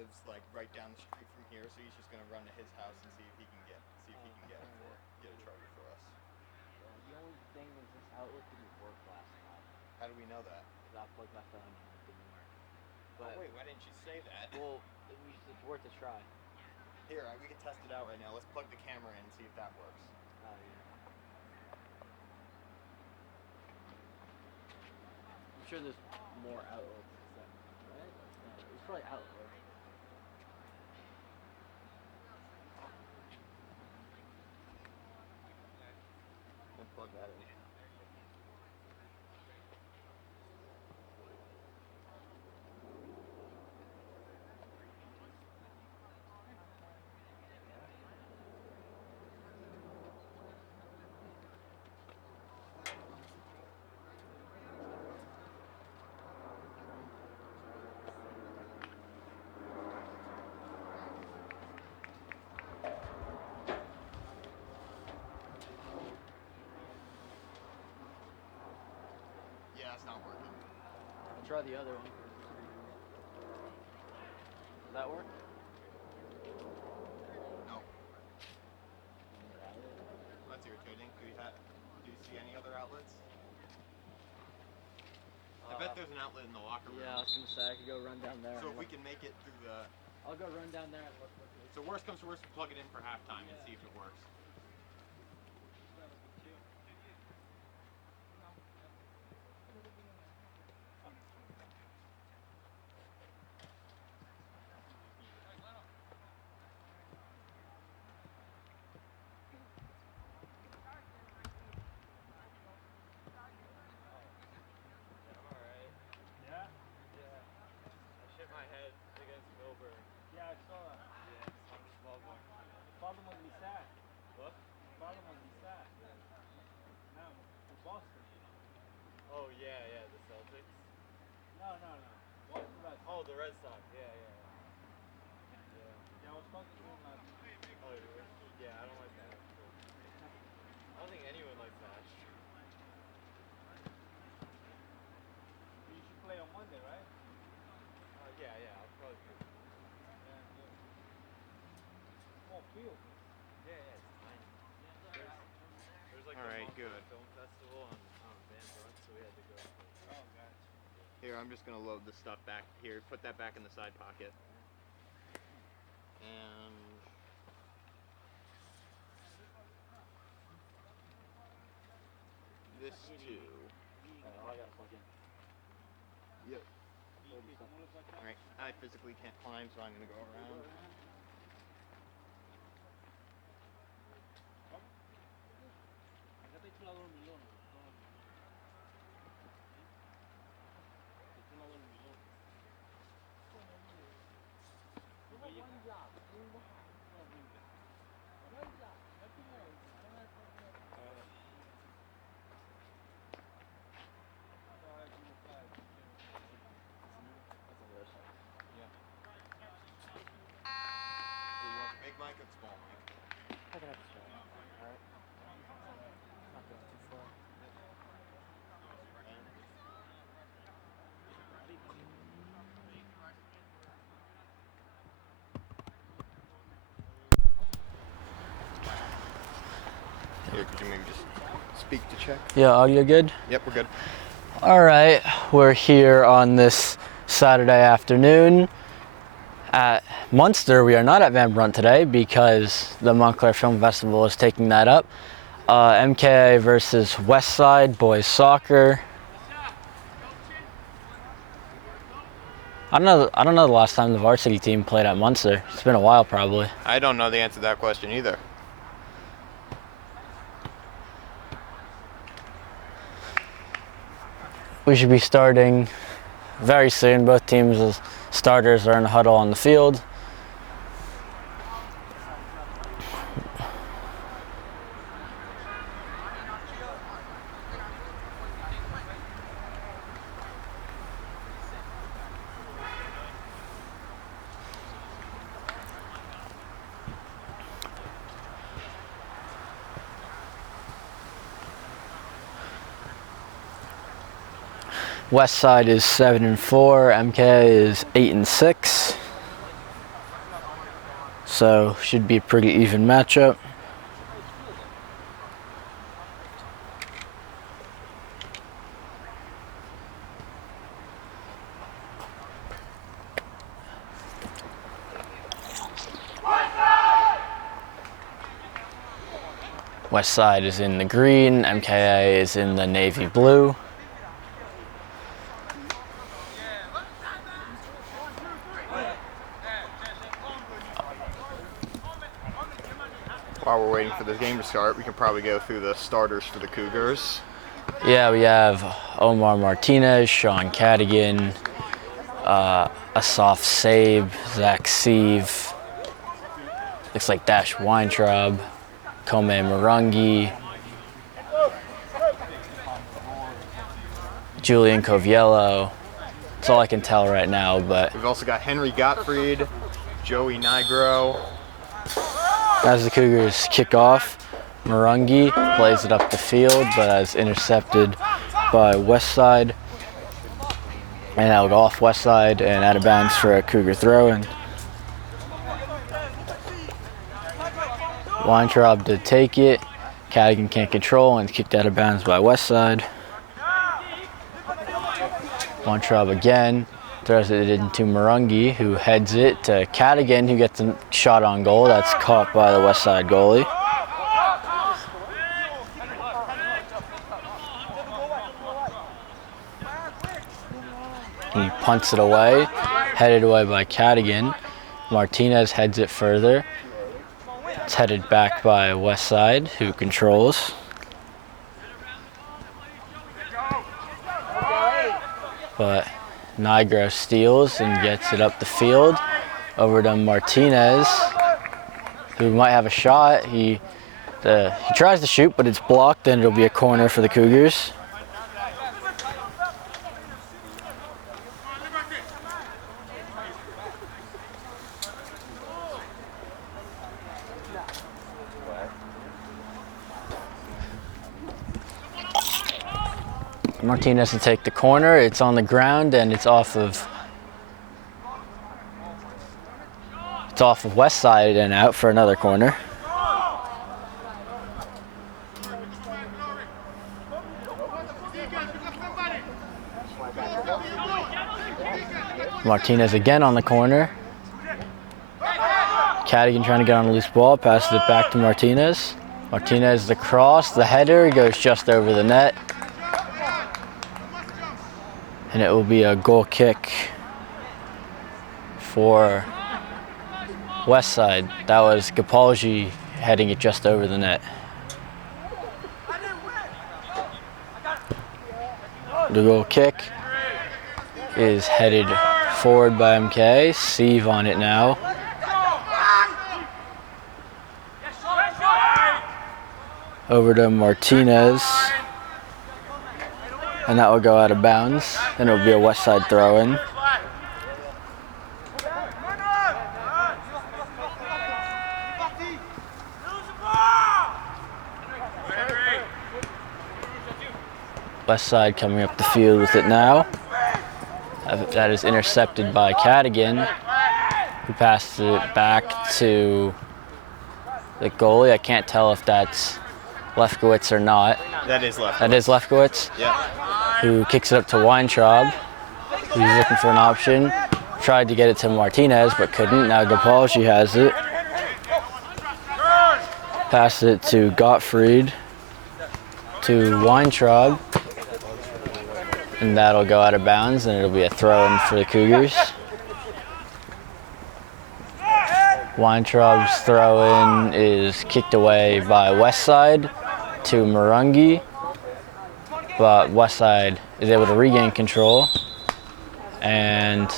lives like right down the street from here, so he's just gonna run to his house and see if he can get a charger for us. The only thing is this outlet didn't work last time. How do we know that? Because I plugged my phone in and it didn't work. But wait, why didn't you say that? Well, it's worth a try. Here, we can test it out right now. Let's plug the camera in and see if that works. Oh yeah. I'm sure there's more outlets, right? No, it's probably outlet. Let's plug that in. Yeah, it's not working. I'll try the other one. Does that work? No. That's irritating. Do you see any other outlets? I bet there's an outlet in the locker room. Yeah, I was gonna say I could go run down there. So if we can make it through the... I'll go run down there and look quickly. So worst comes to worst, we plug it in for halftime and see if it works. My head against Milburn. Yeah, I saw that. Yeah, so I'm just bubbling. The problem was be sad. What? The problem was be sad. Now, for Boston. Oh, yeah, the Celtics. No. Boston Red Sox. Oh, the Red Sox. Yeah. Yeah, I was talking to him last night. Oh, you were? Yeah, I don't like that. I don't think anyone likes that. You should play on Monday, right? Yeah, I'll probably do it. Yeah, good. Small field. Yeah, it's tiny. There's like Alright, the good. film festival on Van Brunt, so we had to go. Oh, God. Here, I'm just gonna load the stuff back here. Put that back in the side pocket. And... this too. I gotta plug in. Yep. Alright, I physically can't climb, so I'm gonna go around. Make Mike a small mic. I can have to try. Alright. Not going too far. Here, could you maybe just speak to check? Yeah, audio good? Yep, we're good. Alright, we're here on this Saturday afternoon at Munster. We are not at Van Brunt today because the Montclair Film Festival is taking that up. MKA versus Westside boys soccer. I don't know the last time the varsity team played at Munster. It's been a while probably. I don't know the answer to that question either. We should be starting very soon. Both teams' starters are in a huddle on the field. Westside is 7-4. MKA is 8-6. So should be a pretty even matchup. West Side is in the green, MKA is in the navy blue. While we're waiting for this game to start, we can probably go through the starters for the Cougars. Yeah, we have Omar Martinez, Sean Cadigan, Asaf Sabe, Zach Sieve, looks like Dash Weintraub, Kome Marungi, Julian Coviello. That's all I can tell right now, but We've also got Henry Gottfried, Joey Nigro. as the Cougars kick off, Marungi plays it up the field, but is intercepted by West Side. And that'll go off West Side and out of bounds for a Cougar throw-in. Weintraub did take it. Cadigan can't control and kicked out of bounds by West Side. Weintraub again throws it into Marungi, who heads it to Cadigan, who gets a shot on goal. That's caught by the West Side goalie. He punts it away, headed away by Cadigan. Martinez heads it further. It's headed back by West Side, who controls. But Nigro steals and gets it up the field over to Martinez, who might have a shot. He tries to shoot, but it's blocked, and it'll be a corner for the Cougars. Martinez to take the corner. It's on the ground and it's off of West Side and out for another corner. Martinez again on the corner. Cadigan trying to get on a loose ball, passes it back to Martinez. Martinez the cross, the header goes just over the net. And it will be a goal kick for West Side. That was Gapalji heading it just over the net. The goal kick is headed forward by MKA. Sieve on it now. Over to Martinez. And that will go out of bounds, and it'll be a West Side throw-in. West Side coming up the field with it now. That is intercepted by Cadigan, who passes it back to the goalie. I can't tell if that's Lefkowitz or not. That is Lefkowitz. That is Lefkowitz. Yep. Who kicks it up to Weintraub, who's looking for an option. Tried to get it to Martinez, but couldn't. Now Gapalji has it. Passes it to Gottfried, to Weintraub, and that'll go out of bounds, and it'll be a throw-in for the Cougars. Weintraub's throw-in is kicked away by West Side to Marungi. But West Side is able to regain control and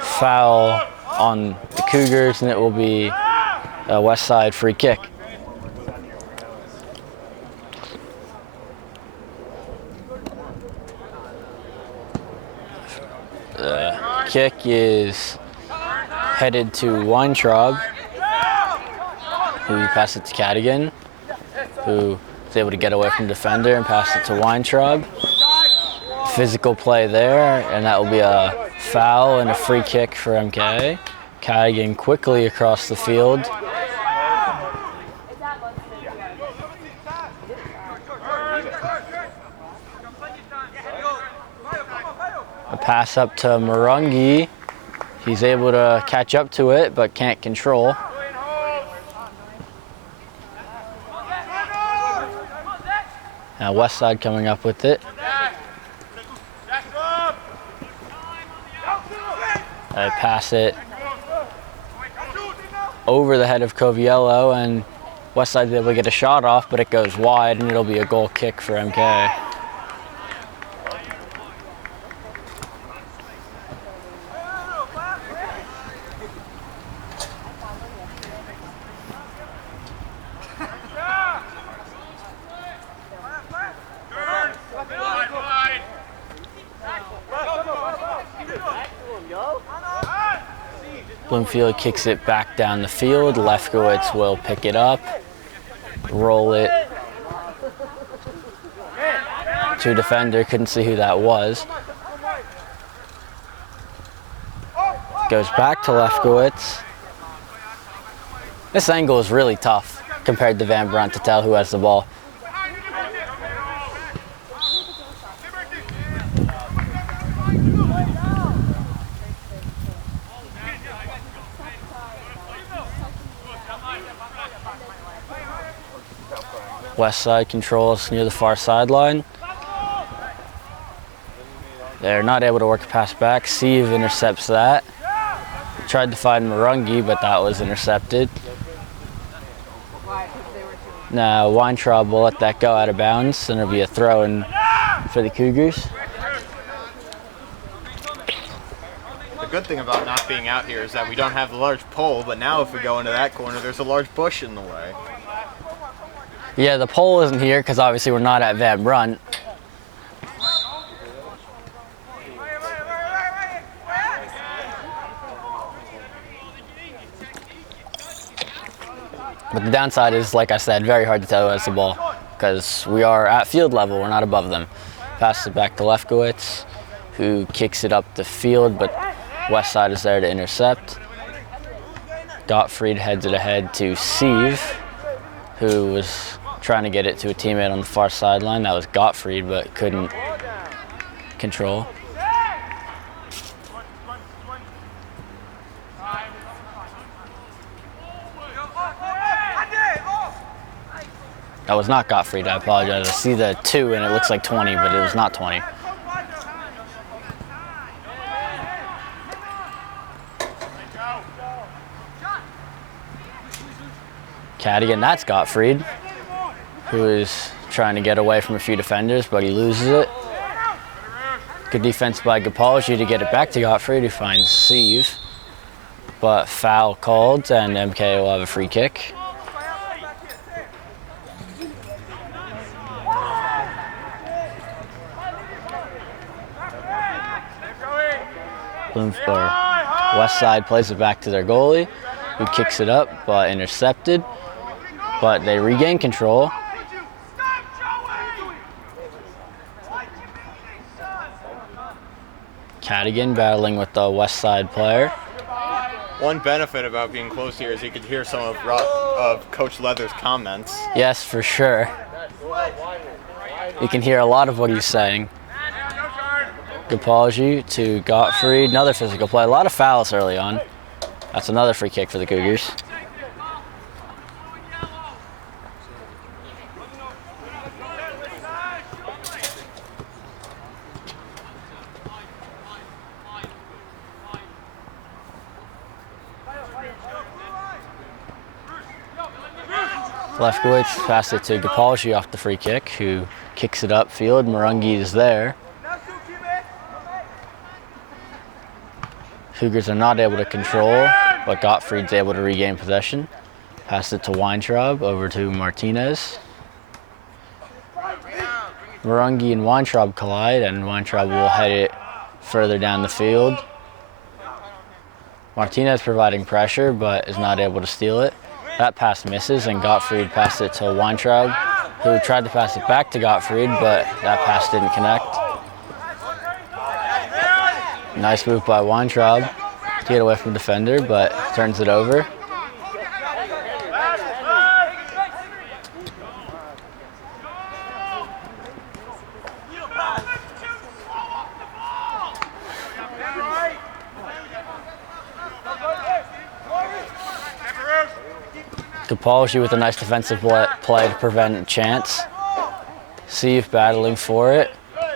foul on the Cougars, and it will be a West Side free kick. The kick is headed to Weintraub, who passed it to Cadigan, who was able to get away from the defender and pass it to Weintraub. Physical play there, and that will be a foul and a free kick for MKA. Cadigan quickly across the field. A pass up to Marungi. He's able to catch up to it, but can't control. Now West Side coming up with it. They pass it over the head of Coviello, and West Side's able to get a shot off, but it goes wide, and it'll be a goal kick for MKA. Bloomfield kicks it back down the field. Lefkowitz will pick it up, roll it. Two defender, couldn't see who that was. Goes back to Lefkowitz. This angle is really tough compared to Van Brunt to tell who has the ball. West Side controls near the far sideline. They're not able to work a pass back. Sieve intercepts that. Tried to find Marungi, but that was intercepted. Now Weintraub will let that go out of bounds, and it'll be a throw-in for the Cougars. The good thing about not being out here is that we don't have the large pole, but now if we go into that corner, there's a large bush in the way. Yeah, the pole isn't here because obviously we're not at Van Brunt. But the downside is, like I said, very hard to tell who has the ball because we are at field level, we're not above them. Passes it back to Lefkowitz, who kicks it up the field, but West Side is there to intercept. Gottfried heads it ahead to Sieve, who was trying to get it to a teammate on the far sideline. That was Gottfried, but couldn't control. That was not Gottfried, I apologize. I see the 2 and it looks like 20, but it was not 20. Cadigan, that's Gottfried, who is trying to get away from a few defenders, but he loses it. Good defense by Gapalji to get it back to Gottfried, who finds Sieve. But foul called, and MKA will have a free kick. West Side plays it back to their goalie, who kicks it up, but intercepted. But they regain control. Cadigan battling with the West Side player. One benefit about being close here is you could hear some of Coach Leather's comments. Yes, for sure. You can hear a lot of what he's saying. Gapalji to Gottfried, another physical play. A lot of fouls early on. That's another free kick for the Cougars. Lefkowitz passes it to Gapalji off the free kick, who kicks it upfield. Marungi is there. Cougars are not able to control, but Gottfried's able to regain possession. Pass it to Weintraub, over to Martinez. Marungi and Weintraub collide, and Weintraub will head it further down the field. Martinez providing pressure, but is not able to steal it. That pass misses, and Gottfried passed it to Weintraub, who tried to pass it back to Gottfried, but that pass didn't connect. Nice move by Weintraub. to get away from the defender, but turns it over. Kapolji with a nice defensive play to prevent a chance. Sieve battling for it.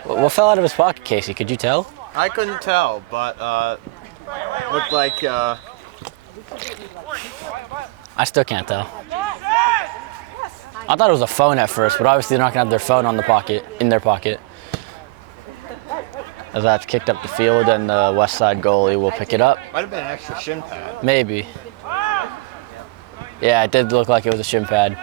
What fell out of his pocket, Casey? Could you tell? I couldn't tell, but looked like I still can't tell. I thought it was a phone at first, but obviously they're not gonna have their phone in their pocket. As that's kicked up the field, and the West Side goalie will pick it up. might have been an extra shin pad. Maybe. Yeah, it did look like it was a shin pad.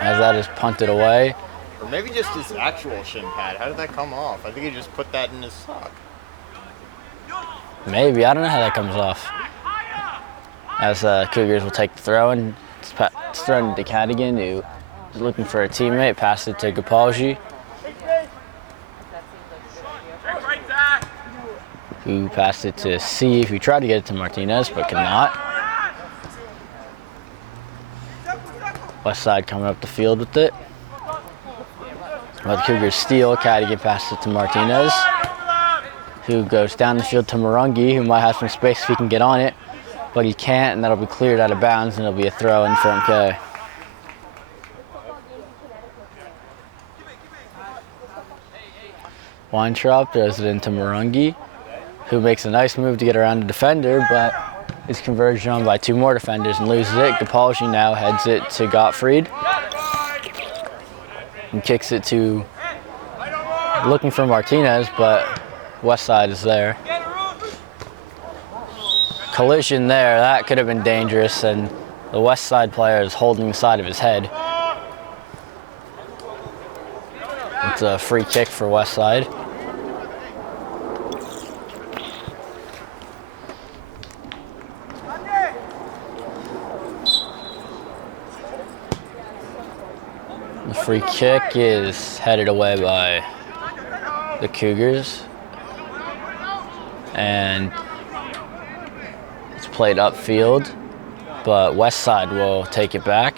As that is punted away. Or maybe just his actual shin pad. How did that come off? I think he just put that in his sock. Maybe, I don't know how that comes off. As Cougars will take the throw, and it's thrown to Cadigan, who is looking for a teammate, passed it to Kapolji, who passed it to Sieve, who tried to get it to Martinez, but could not. West Side coming up the field with it. But the Cougars steal, Cadigan passed it to Martinez, who goes down the field to Marungi, who might have some space if he can get on it, but he can't, and that'll be cleared out of bounds, and it'll be a throw in for MKA. Weintraub throws it into Marungi, who makes a nice move to get around the defender, but is converged on by two more defenders and loses it. Kapolji now heads it to Gottfried and kicks it to, looking for Martinez, but West Side is there. Collision there, that could have been dangerous, and the West Side player is holding the side of his head. It's a free kick for West Side. The free kick is headed away by the Cougars, and it's played upfield, but West Side will take it back.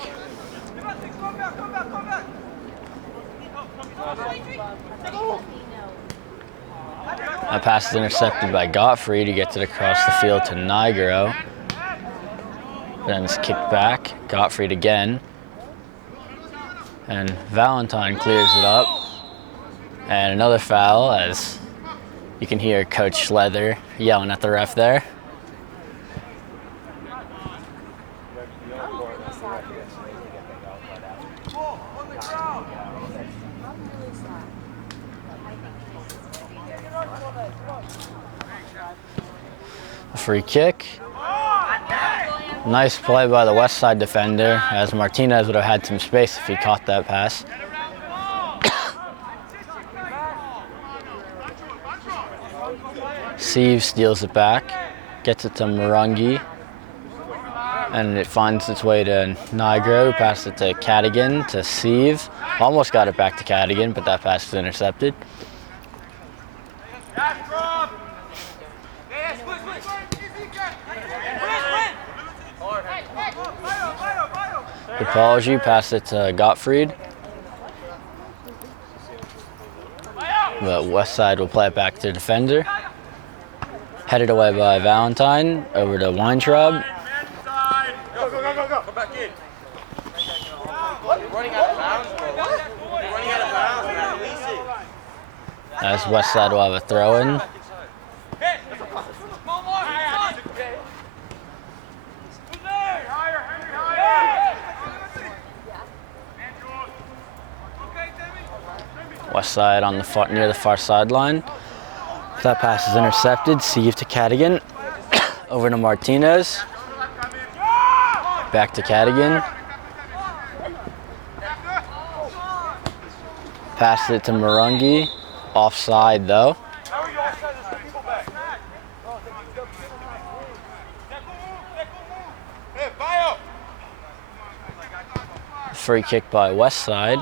That pass is intercepted by Gottfried. He gets it across the field to Nigro. Then it's kicked back. Gottfried again. And Valentine clears it up. And another foul, as you can hear Coach Leather yelling at the ref there. A free kick. Nice play by the West Side defender, as Martinez would have had some space if he caught that pass. Sieve steals it back, gets it to Marungi, and it finds its way to Nigro, who passed it to Cadigan, to Sieve. Almost got it back to Cadigan, but that pass is intercepted. Apology, passed it to Gottfried. But West Side will play it back to the defender. Headed away by Valentine, over to Weintraub. Go, go, go, go, go. Come back in. You're running out of bounds, bro. You're running out of bounds, man. Release it. As West Side will have a throw-in. West Side on the near the far sideline. That pass is intercepted. Sieve to Cadigan. Over to Martinez. Back to Cadigan. Passed it to Marungi. Offside though. Free kick by West Side.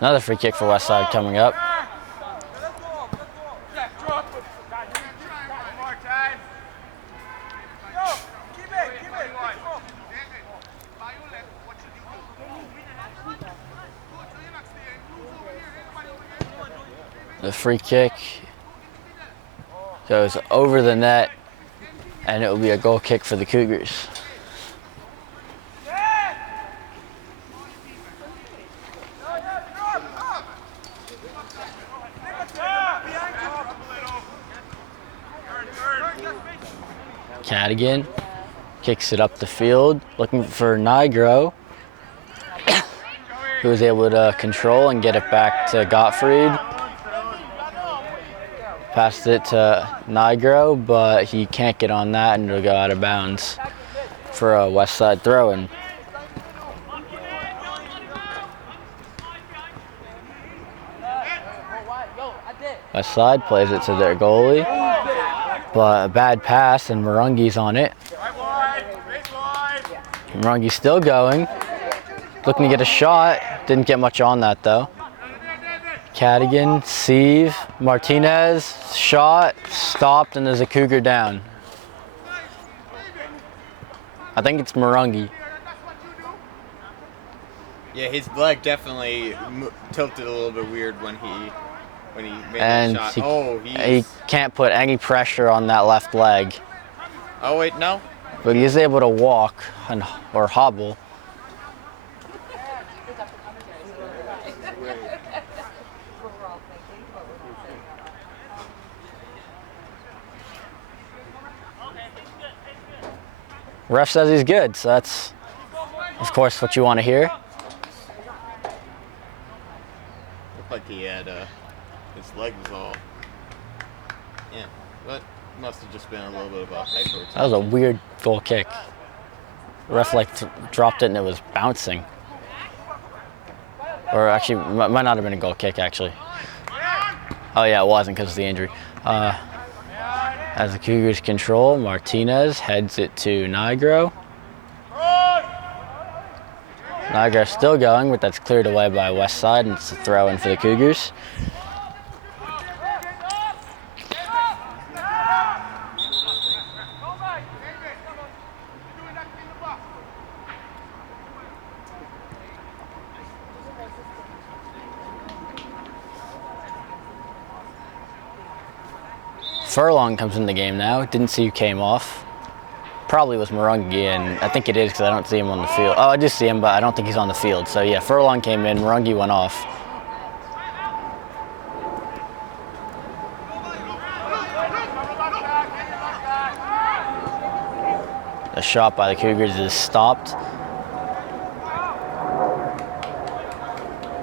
Another free kick for West Side coming up. The free kick goes over the net, and it will be a goal kick for the Cougars. Cadigan kicks it up the field, looking for Nigro, who was able to control and get it back to Gottfried. Passed it to Nigro, but he can't get on that, and it'll go out of bounds for a West Side throw-in. West Side plays it to their goalie, but a bad pass, and Marungi's on it. Marungi's still going, looking to get a shot. Didn't get much on that though. Cadigan, Sieve, Martinez, shot, stopped, and there's a Cougar down. I think it's Marungi. Yeah, his leg definitely tilted a little bit weird when he made And that shot. he can't put any pressure on that left leg. Oh wait, no. But he's able to walk or hobble. Ref says he's good, so that's, of course, what you want to hear. Looked like he had his leg was all. Yeah, but must have just been a little bit of a hyper. That was a weird goal kick. The ref dropped it and it was bouncing. Or actually, might not have been a goal kick actually. Oh yeah, it wasn't because of the injury. As the Cougars control, Martinez heads it to Nigro. Nigro still going, but that's cleared away by West Side, and it's a throw in for the Cougars. Furlong comes in the game now. Didn't see who came off. Probably was Marungi, and I think it is because I don't see him on the field. Oh, I do see him, but I don't think he's on the field. So yeah, Furlong came in, Marungi went off. The shot by the Cougars is stopped.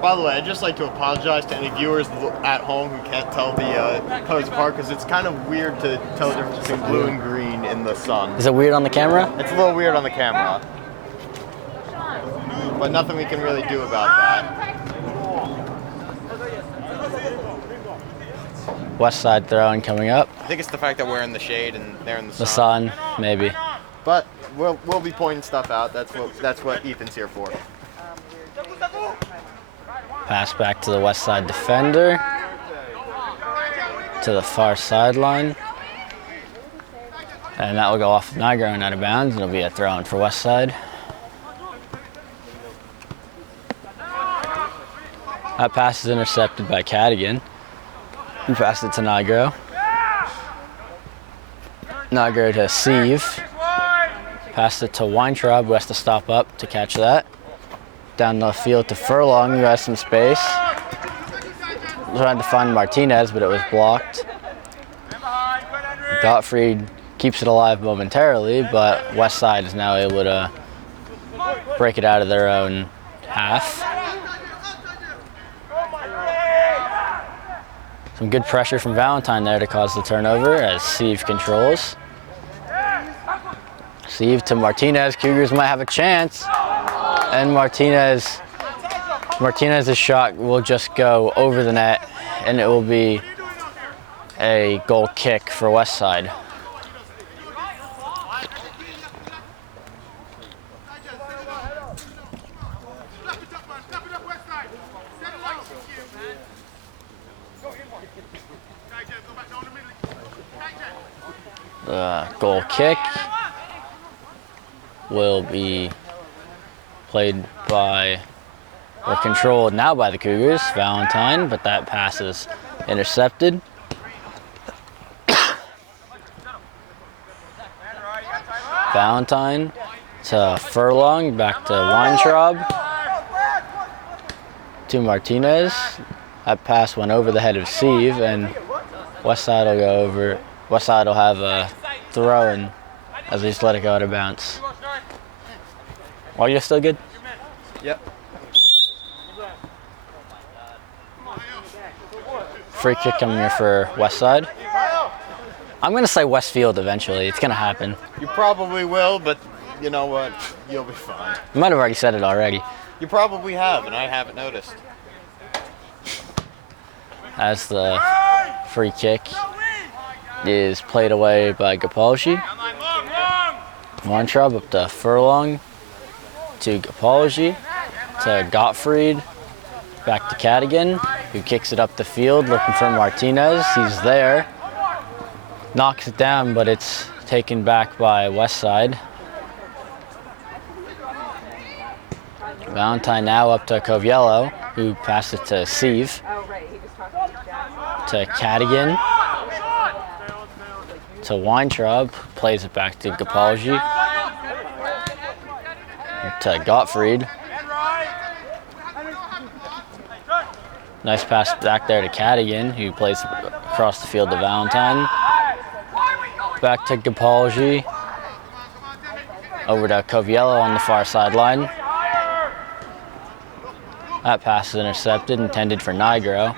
By the way, I'd just like to apologize to any viewers at home who can't tell the colors apart, because it's kind of weird to tell the difference between blue and green in the sun. Is it weird on the camera? It's a little weird on the camera, but nothing we can really do about that. West Side throw-in coming up. I think it's the fact that we're in the shade and they're in the sun. The sun, maybe. But we'll be pointing stuff out. That's what Ethan's here for. Pass back to the West Side defender. To the far sideline. And that will go off Nigro and out of bounds, and it'll be a throw-in for West Side. That pass is intercepted by Cadigan. He passed it to Nigro. Nigro to Sieve. Passed it to Weintraub, who has to stop up to catch that. Down the field to Furlong, who has some space. Trying to find Martinez, but it was blocked. Gottfried keeps it alive momentarily, but West Side is now able to break it out of their own half. Some good pressure from Valentine there to cause the turnover as Sieve controls. Sieve to Martinez. Cougars might have a chance. And Martinez's shot will just go over the net, and it will be a goal kick for West Side. The goal kick will be played by, or controlled now by the Cougars, Valentine, but that pass is intercepted. Valentine to Furlong, back to Weintraub. To Martinez. That pass went over the head of Steve, and Westside will go over. Westside will have a throw in as they just let it go out of bounds. Are you still good? Yep. Free kick coming here for Westside. I'm going to say Westfield eventually. It's going to happen. You probably will, but you know what? You'll be fine. You might have already said it already. You probably have, and I haven't noticed. As the free kick is played away by Gapalji. Weintraub up to Furlong, to Gapalji, to Gottfried, back to Cadigan, who kicks it up the field looking for Martinez. He's there, knocks it down, but it's taken back by Westside. Valentine now up to Coviello, who passes it to Steve. To Cadigan, to Weintraub, plays it back to Gapalji, to Gottfried. Nice pass back there to Cadigan, who plays across the field to Valentine. Back to Gapalji, over to Coviello on the far sideline. That pass is intercepted, intended for Nigro.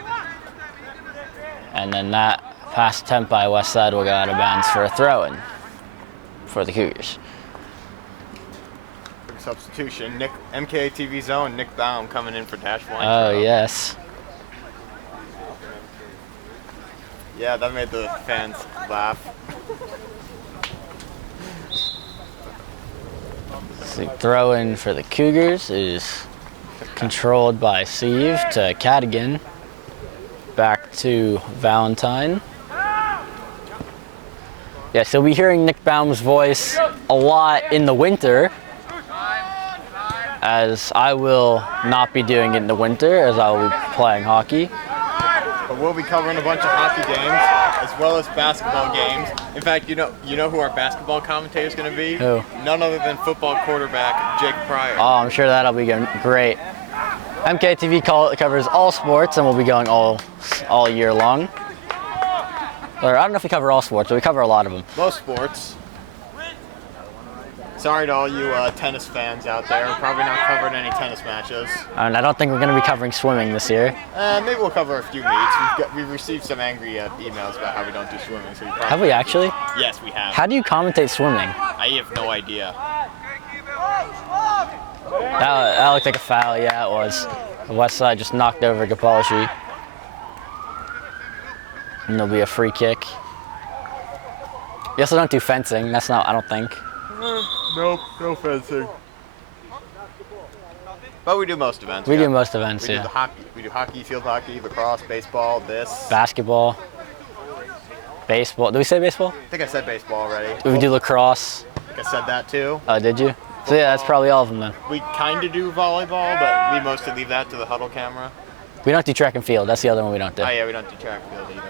And then that pass attempt by Westside will go out of bounds for a throw-in for the Cougars. Substitution. MKA TV zone. Nick Baum coming in for Dash One. Oh, yes. Yeah, that made the fans laugh. The throw-in for the Cougars is controlled by Steve to Cadigan. Back to Valentine. Yes, you'll be hearing Nick Baum's voice a lot in the winter, as I will not be doing it in the winter, as I will be playing hockey. But we'll be covering a bunch of hockey games, as well as basketball games. In fact, you know who our basketball commentator is going to be? Who? None other than football quarterback Jake Pryor. Oh, I'm sure that'll be great. MKTV covers all sports, and we'll be going all year long. Or I don't know if we cover all sports, but we cover a lot of them. Most sports. Sorry to all you tennis fans out there. We're probably not covering any tennis matches. And I don't think we're going to be covering swimming this year. Maybe we'll cover a few meets. We've received some angry emails about how we don't do swimming. So Have we actually? Yes, we have. How do you commentate swimming? I have no idea. That looked like a foul. Yeah, it was. The Westside just knocked over Gapalji. And there'll be a free kick. We also don't do fencing. That's not, I don't think. Nope, no fencing. But we do most events. We do most events, we yeah. Do the hockey. We do hockey, field hockey, lacrosse, baseball, this. Basketball. Baseball. Did we say baseball? I think I said baseball already. We do lacrosse. I think I said that too. Oh, did you? So yeah, that's probably all of them then. We kind of do volleyball, but we mostly leave that to the huddle camera. We don't do track and field. That's the other one we don't do. Oh yeah, we don't do track and field either.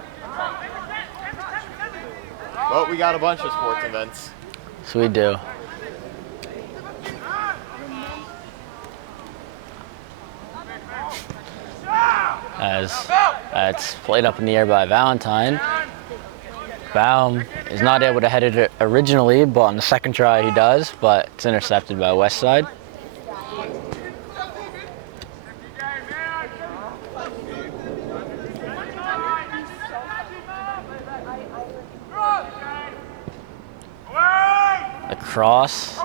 Well, we got a bunch of sports events. So we do. As it's played up in the air by Valentine. Baum is not able to head it originally, but on the second try he does, but it's intercepted by Westside. The cross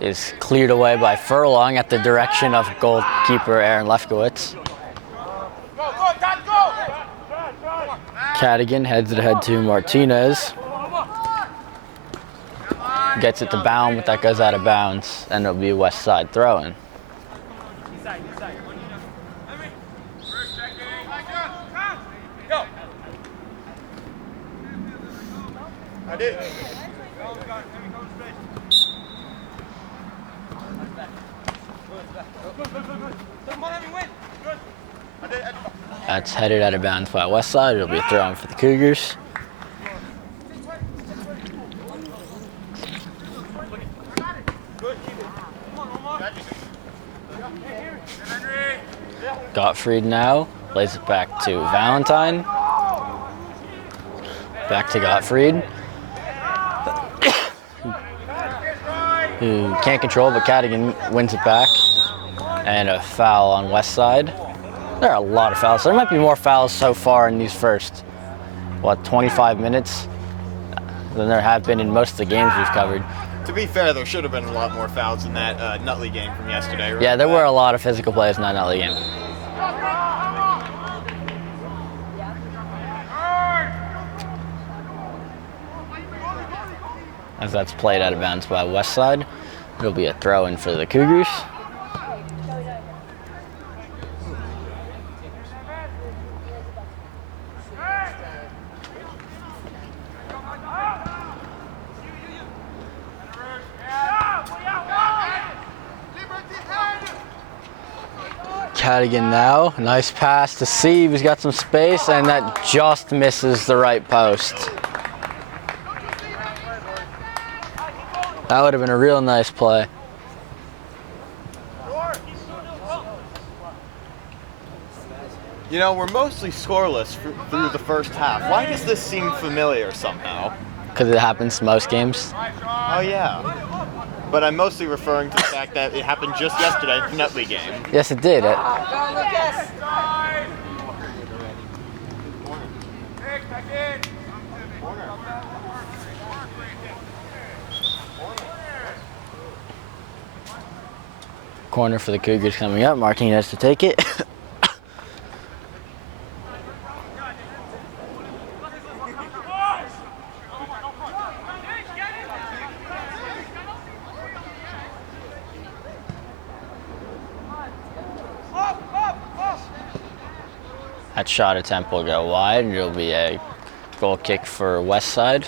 is cleared away by Furlong at the direction of goalkeeper Aaron Lefkowitz. Cadigan heads it ahead to Martinez. Gets it to Baum, but that goes out of bounds, and it'll be a Westside throw-in. I did. Come on, let me win. Good. I did. That's headed out of bounds by West Side. It'll be a throw in for the Cougars. Gottfried now lays it back to Valentine. Back to Gottfried. Who can't control, but Cadigan wins it back. And a foul on West Side. There are a lot of fouls. There might be more fouls so far in these first, 25 minutes than there have been in most of the games we've covered. To be fair, there should have been a lot more fouls in that Nutley game from yesterday. Right? Yeah, there were a lot of physical plays in that Nutley game. As that's played out of bounds by West Side, it'll be a throw in for the Cougars. Cadigan now, nice pass to Steve, he's got some space, and that just misses the right post. That would have been a real nice play. You know, we're mostly scoreless through the first half. Why does this seem familiar somehow? Because it happens most games. Oh, yeah. But I'm mostly referring to the fact that it happened just yesterday in the Nutley game. Yes, it did. Corner for the Cougars coming up. Martinez to take it. That shot attempt will go wide, and it'll be a goal kick for West Side.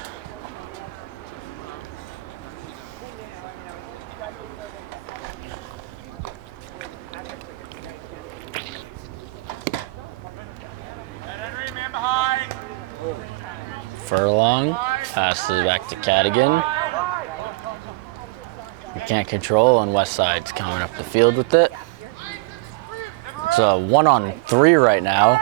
Furlong passes back to Cadigan. We can't control, and West Side's coming up the field with it. It's a 1-on-3 right now.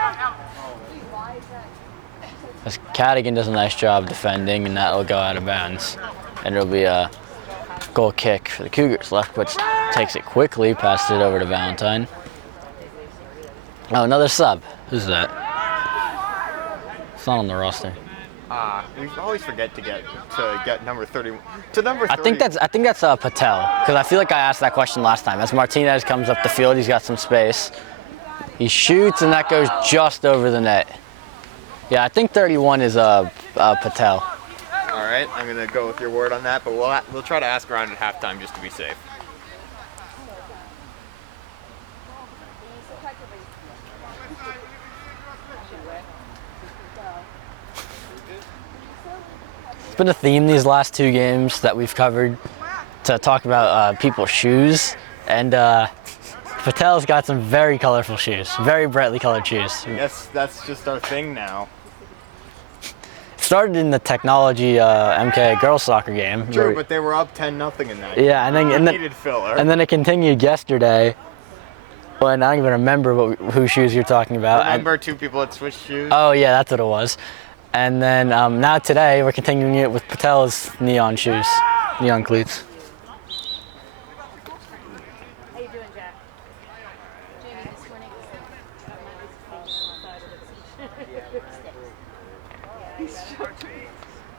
As Cadigan does a nice job defending, and that'll go out of bounds. And it'll be a goal kick for the Cougars. Leftwich takes it quickly, passes it over to Valentine. Oh, another sub. Who's that? It's not on the roster. We always forget to get number 31 to number 30. I think that's Patel, because I feel like I asked that question last time. As Martinez comes up the field, he's got some space. He shoots, and that goes just over the net. Yeah, I think 31 is Patel. All right, I'm gonna go with your word on that, but we'll try to ask around at halftime just to be safe. It's been a theme these last two games that we've covered to talk about people's shoes, and Patel's got some very colorful shoes, very brightly colored shoes. Yes, that's just our thing now. Started in the technology MKA girls soccer game. True, but they were up 10-0 in that. Yeah, and then needed filler. And then it continued yesterday. When I don't even remember whose shoes you're talking about. Remember two people had switched shoes? Oh yeah, that's what it was. And then now today we're continuing it with Patel's neon shoes, neon cleats. How you doing, Jack? Jamie, this morning.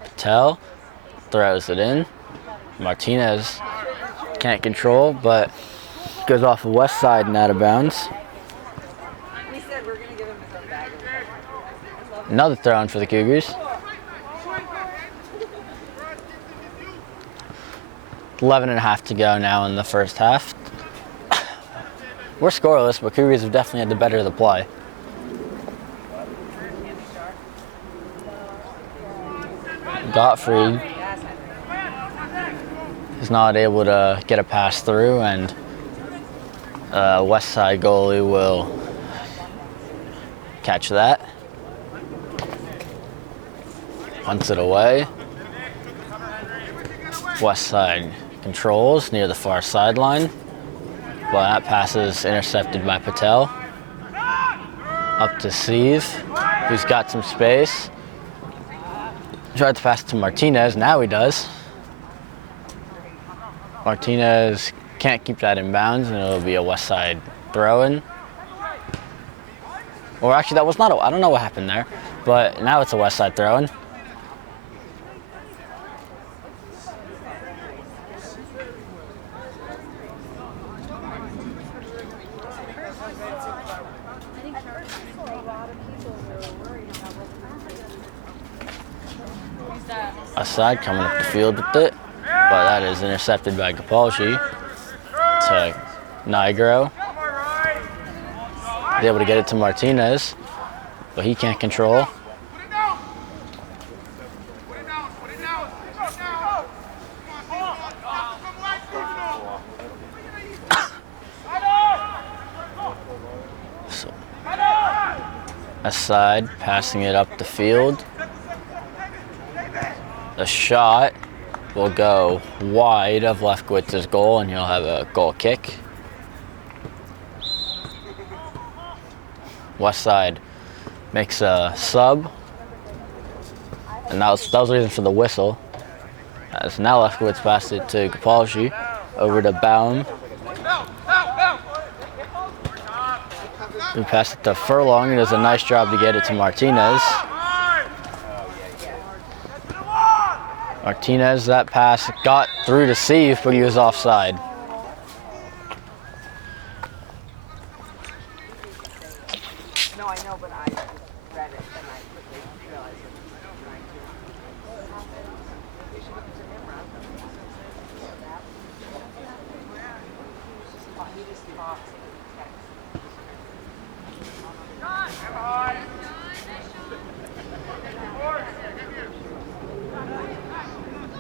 Patel throws it in. Martinez can't control, but goes off the West Side and out of bounds. We said we're gonna give him his own bag. Another throw in for the Cougars. 11.5 to go now in the first half. We're scoreless, but Cougars have definitely had the better of the play. Gottfried is not able to get a pass through, and West Side goalie will catch that. Punts it away. West Side controls near the far sideline. Well, that pass is intercepted by Patel. Up to Steve, who's got some space. Tried to pass it to Martinez, now he does. Martinez can't keep that in bounds, and it'll be a West Side throw-in. Or actually, that was not I don't know what happened there, but now it's a West Side throw-in. Aside coming up the field with it, but that is intercepted by Gapalji to Nigro. He's able to get it to Martinez, but he can't control. So, Aside passing it up the field. The shot will go wide of Lefkowitz's goal, and he'll have a goal kick. West Side makes a sub, and that was the reason for the whistle. As now Lefkowitz passed it to Gapalji, over to Baum. Who passed it to Furlong, and does a nice job to get it to Martinez. Martinez, that pass got through to Steve, but he was offside. No, I know, but I read it and I quickly realized it. He just talks.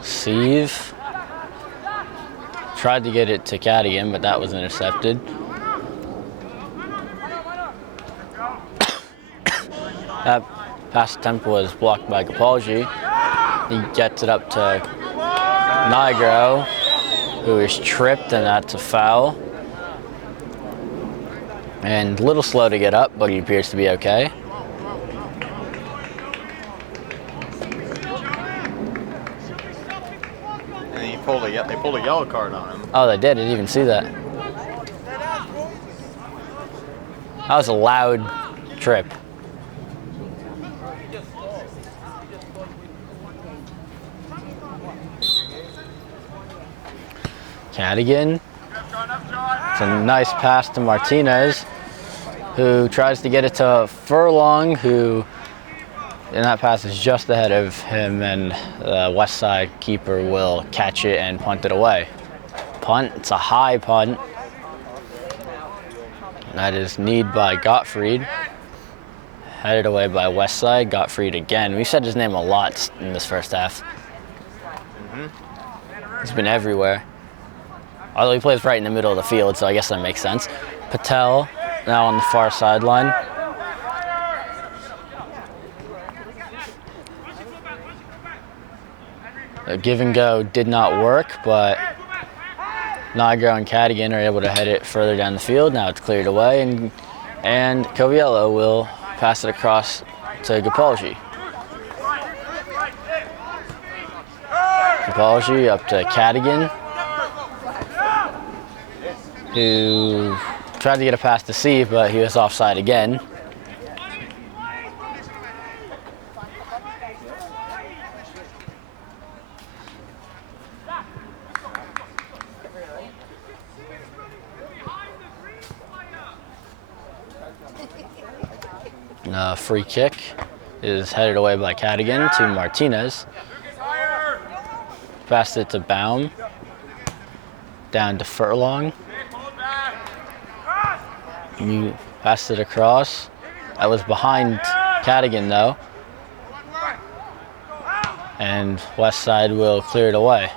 Steve tried to get it to Cadigan, but that was intercepted. That pass attempt was blocked by Gapalji. He gets it up to Nigro, who is tripped, and that's a foul. And a little slow to get up, but he appears to be okay. They pulled a yellow card on him. Oh, they did. I didn't even see that. That was a loud trip. Cadigan. It's a nice pass to Martinez, who tries to get it to Furlong, who, and that pass is just ahead of him, and the West Side keeper will catch it and punt it away. Punt, it's a high punt. That is kneed by Gottfried. Headed away by West Side. Gottfried again. We said his name a lot in this first half. He's been everywhere. Although he plays right in the middle of the field, so I guess that makes sense. Patel now on the far sideline. A give and go did not work, but Nigro and Cadigan are able to head it further down the field. Now it's cleared away, and Coviello will pass it across to Gapalji. Gapalji up to Cadigan, who tried to get a pass to Steve, but he was offside again. Free kick is headed away by Cadigan to Martinez. Passed it to Baum. Down to Furlong. You passed it across. That was behind Cadigan though. And West Side will clear it away.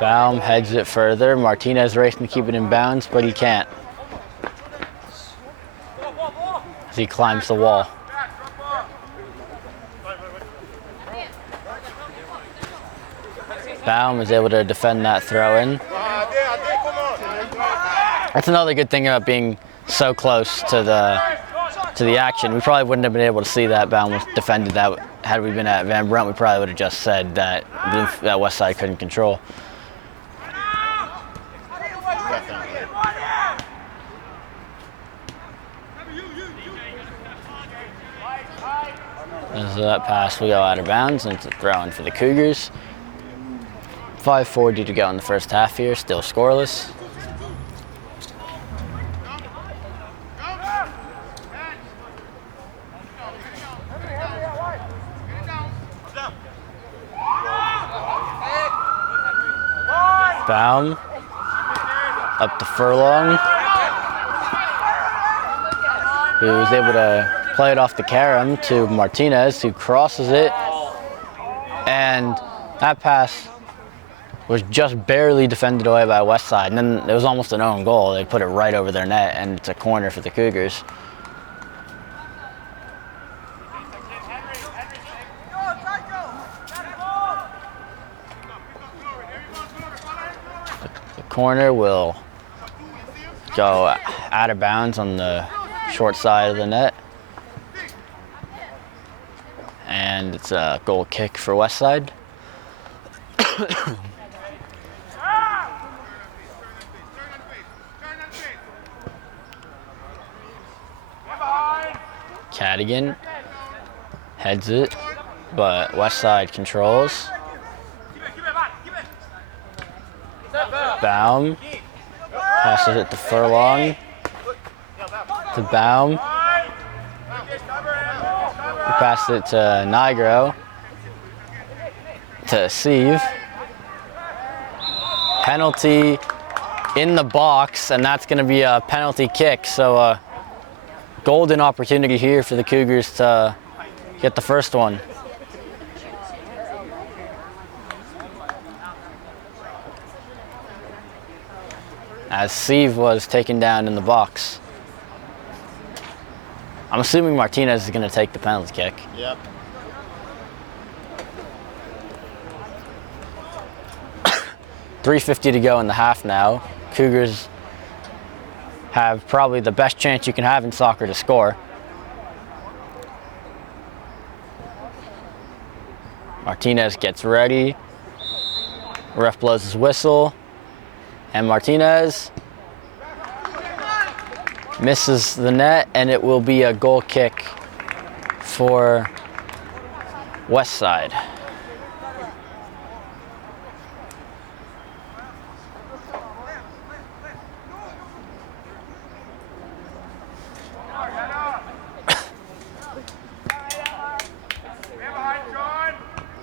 Baum heads it further. Martinez racing to keep it in bounds, but he can't. as he climbs the wall. Baum is able to defend that throw in. That's another good thing about being so close to the action. We probably wouldn't have been able to see that Baum was defended that. Had we been at Van Brunt, we probably would have just said that that West Side couldn't control. As that pass will go out of bounds, and it's a throw-in for the Cougars. 5:40 to go in the first half here, still scoreless. Baum up to Furlong, who was able to play it off the carom to Martinez, who crosses it, and that pass was just barely defended away by West Side, and then it was almost an own goal. They put it right over their net, and it's a corner for the Cougars. The corner will go out of bounds on the short side of the net. And it's a goal kick for West Side. Cadigan heads it, but West Side controls. Baum passes it to Furlong. To Baum. He passed it to Nigro. To Sieve. Penalty in the box, and that's going to be a penalty kick. So golden opportunity here for the Cougars to get the first one. As Sieve was taken down in the box. I'm assuming Martinez is going to take the penalty kick. Yep. .350 to go in the half now. Cougars have probably the best chance you can have in soccer to score. Martinez gets ready. Ref blows his whistle. And Martinez misses the net, and it will be a goal kick for West Side.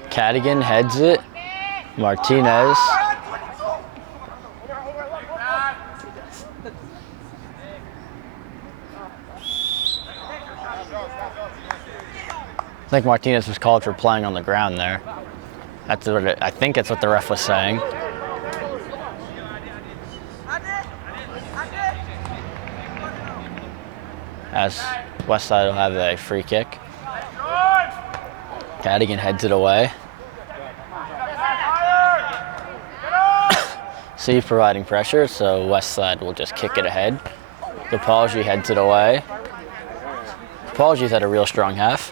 Cadigan heads it. Martinez. I think Martinez was called for playing on the ground there. That's what I think that's what the ref was saying. As West Side will have a free kick. Cadigan heads it away. Sieve providing pressure, so West Side will just kick it ahead. Gopalji heads it away. Gopalji's had a real strong half.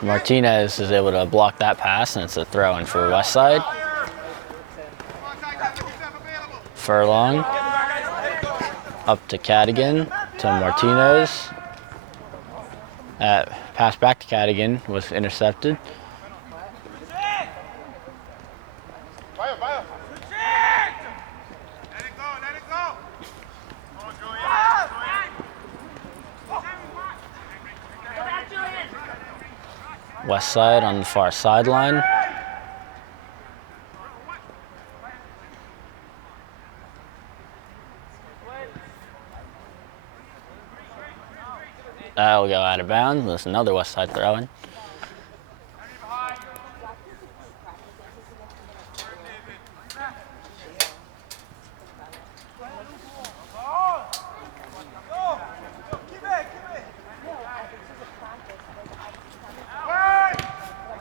Martinez is able to block that pass, and it's a throw-in for West Side. Furlong up to Cadigan, to Martinez. Pass back to Cadigan was intercepted. West Side on the far sideline. That'll go out of bounds. There's another West Side throw-in.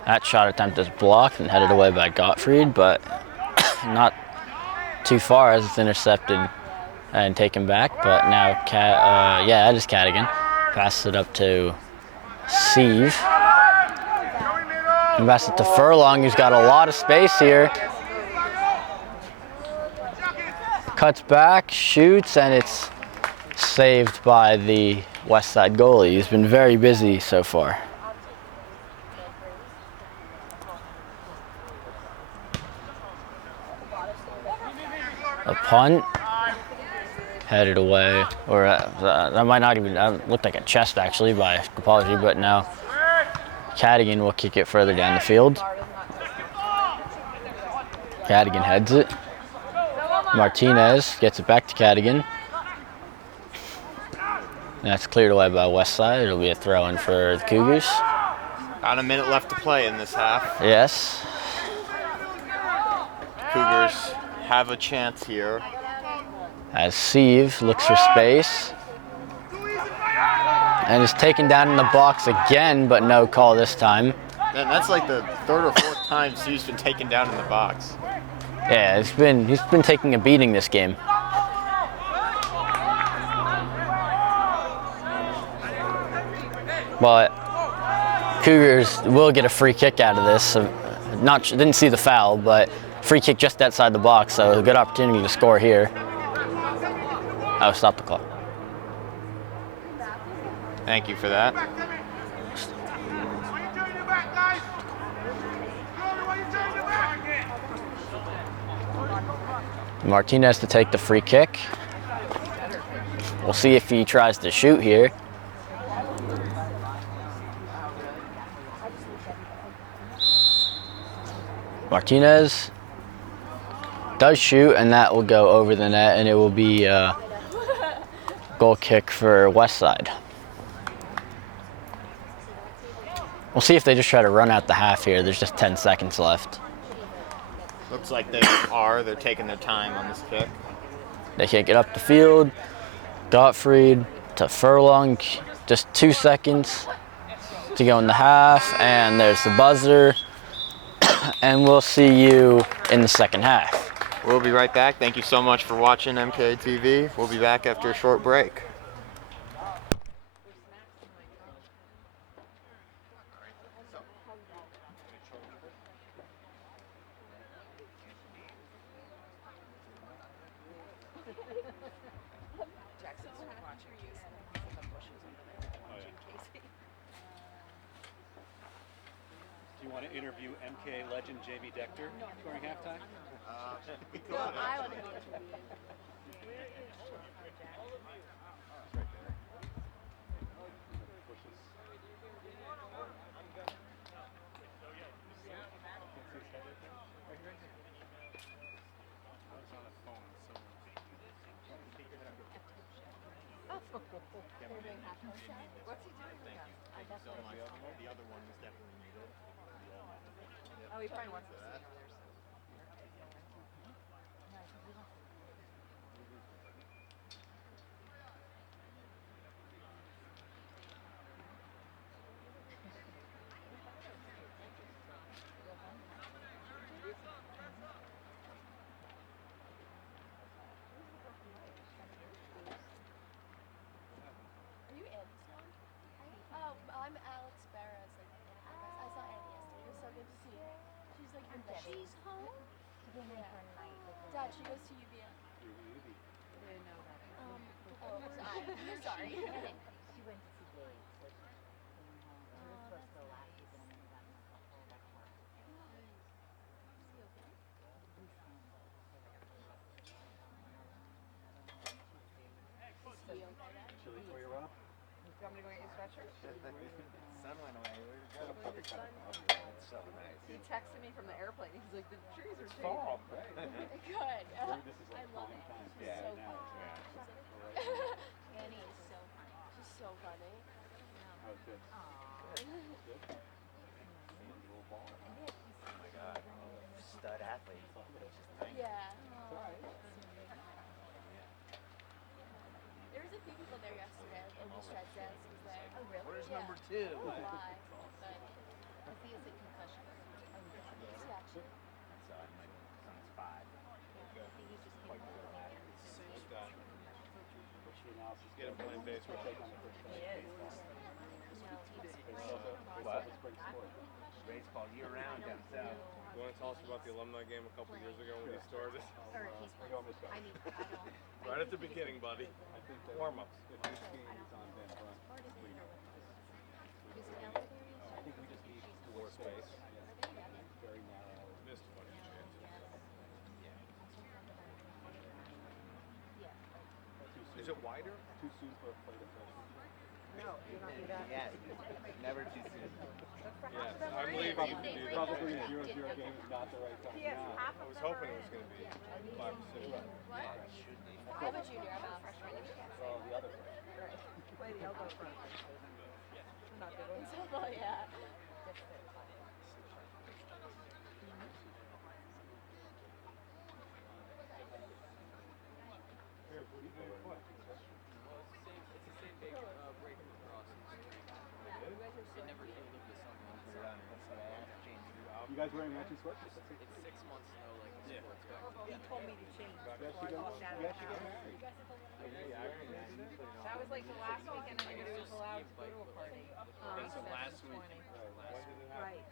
That shot attempt is blocked and headed away by Gottfried, but not too far as it's intercepted and taken back. But now, that is Cadigan. Passes it up to Sieve. And pass it to Furlong, who's got a lot of space here. Cuts back, shoots, and it's saved by the West Side goalie. He's been very busy so far. A punt, headed away, or that might not even, that looked like a chest actually by Apology, but now Cadigan will kick it further down the field. Cadigan heads it. Martinez gets it back to Cadigan. And that's cleared away by West Side. It'll be a throw-in for the Cougars. About a minute left to play in this half. Yes. Cougars have a chance here. As Sieve looks for space. And is taken down in the box again, but no call this time. Man, that's like the third or fourth time Sieve's been taken down in the box. Yeah, he's been taking a beating this game. But Cougars will get a free kick out of this. Didn't see the foul, but free kick just outside the box, so a good opportunity to score here. Oh, stop the clock. Thank you for that. Martinez to take the free kick. We'll see if he tries to shoot here. Martinez does shoot, and that will go over the net, and it will be a goal kick for West Side. We'll see if they just try to run out the half here. There's just 10 seconds left. Looks like they are. They're taking their time on this kick. They kick it up the field. Gottfried to Furlong. Just 2 seconds to go in the half, and there's the buzzer. And we'll see you in the second half. We'll be right back. Thank you so much for watching MKA TV. We'll be back after a short break. Do you want to interview MKA legend Jamie Dector during halftime? No, I want to go. Oh, he probably wants to see. I'm Alex Barras. I saw Annie yesterday. It was so good to see her. She's like, she's home. Dad, she goes to UVM. Oh, sorry. Sorry. She went to see Dave, so she was supposed to go last week, and then we got a whole back work. Chili for you, Rob? You want me to go get you a sweatshirt? Sun went away. That's so nice. He texted me from the airplane. He's like, the trees are changing. Fall, right? Good. This is I like love falling it. time. She's Yeah, so now funny. it's, Annie is so funny. She's so funny. Oh, good. Good. Little ball. Oh my God. Stud athlete. Yeah. It's all right. There was a few people there yesterday. Obi Stradzetz was there. Oh, really? Where's Yeah. number 2? Why? But Because he has a concussion. playing baseball. He is. What? Spring sport. Baseball year round down south. You want to tell us about the alumni game a couple years ago when you started? Or he's You want me to start? I mean, I don't. Right at the beginning, buddy. I think that Warm-ups. if this game is on Van Brunt, we know. Is it elevator? I think we just need More space. very narrow. Missed a bunch of chances. Yeah. Is it wider? Too soon for a plate of freshmen. No, you don't do that. Yeah, never too soon. Yes, I'm leaving. You can do that. Probably a 0-0 game is not the right time. He has half I of was them hoping are it was in. going to be 5 to 6. What? I'm a junior. I'm not a freshman. Well, the other way. Play the elbow front. Not good ones. Oh yeah. You guys wearing matching sweatshirts? It's 6 months no like Yeah. sports back. He told me to change. You guys So I should walked out of you the guys should get house. married. That was like the last weekend everybody was allowed to go to a party. That's the last week. 20. When did it happen? Right.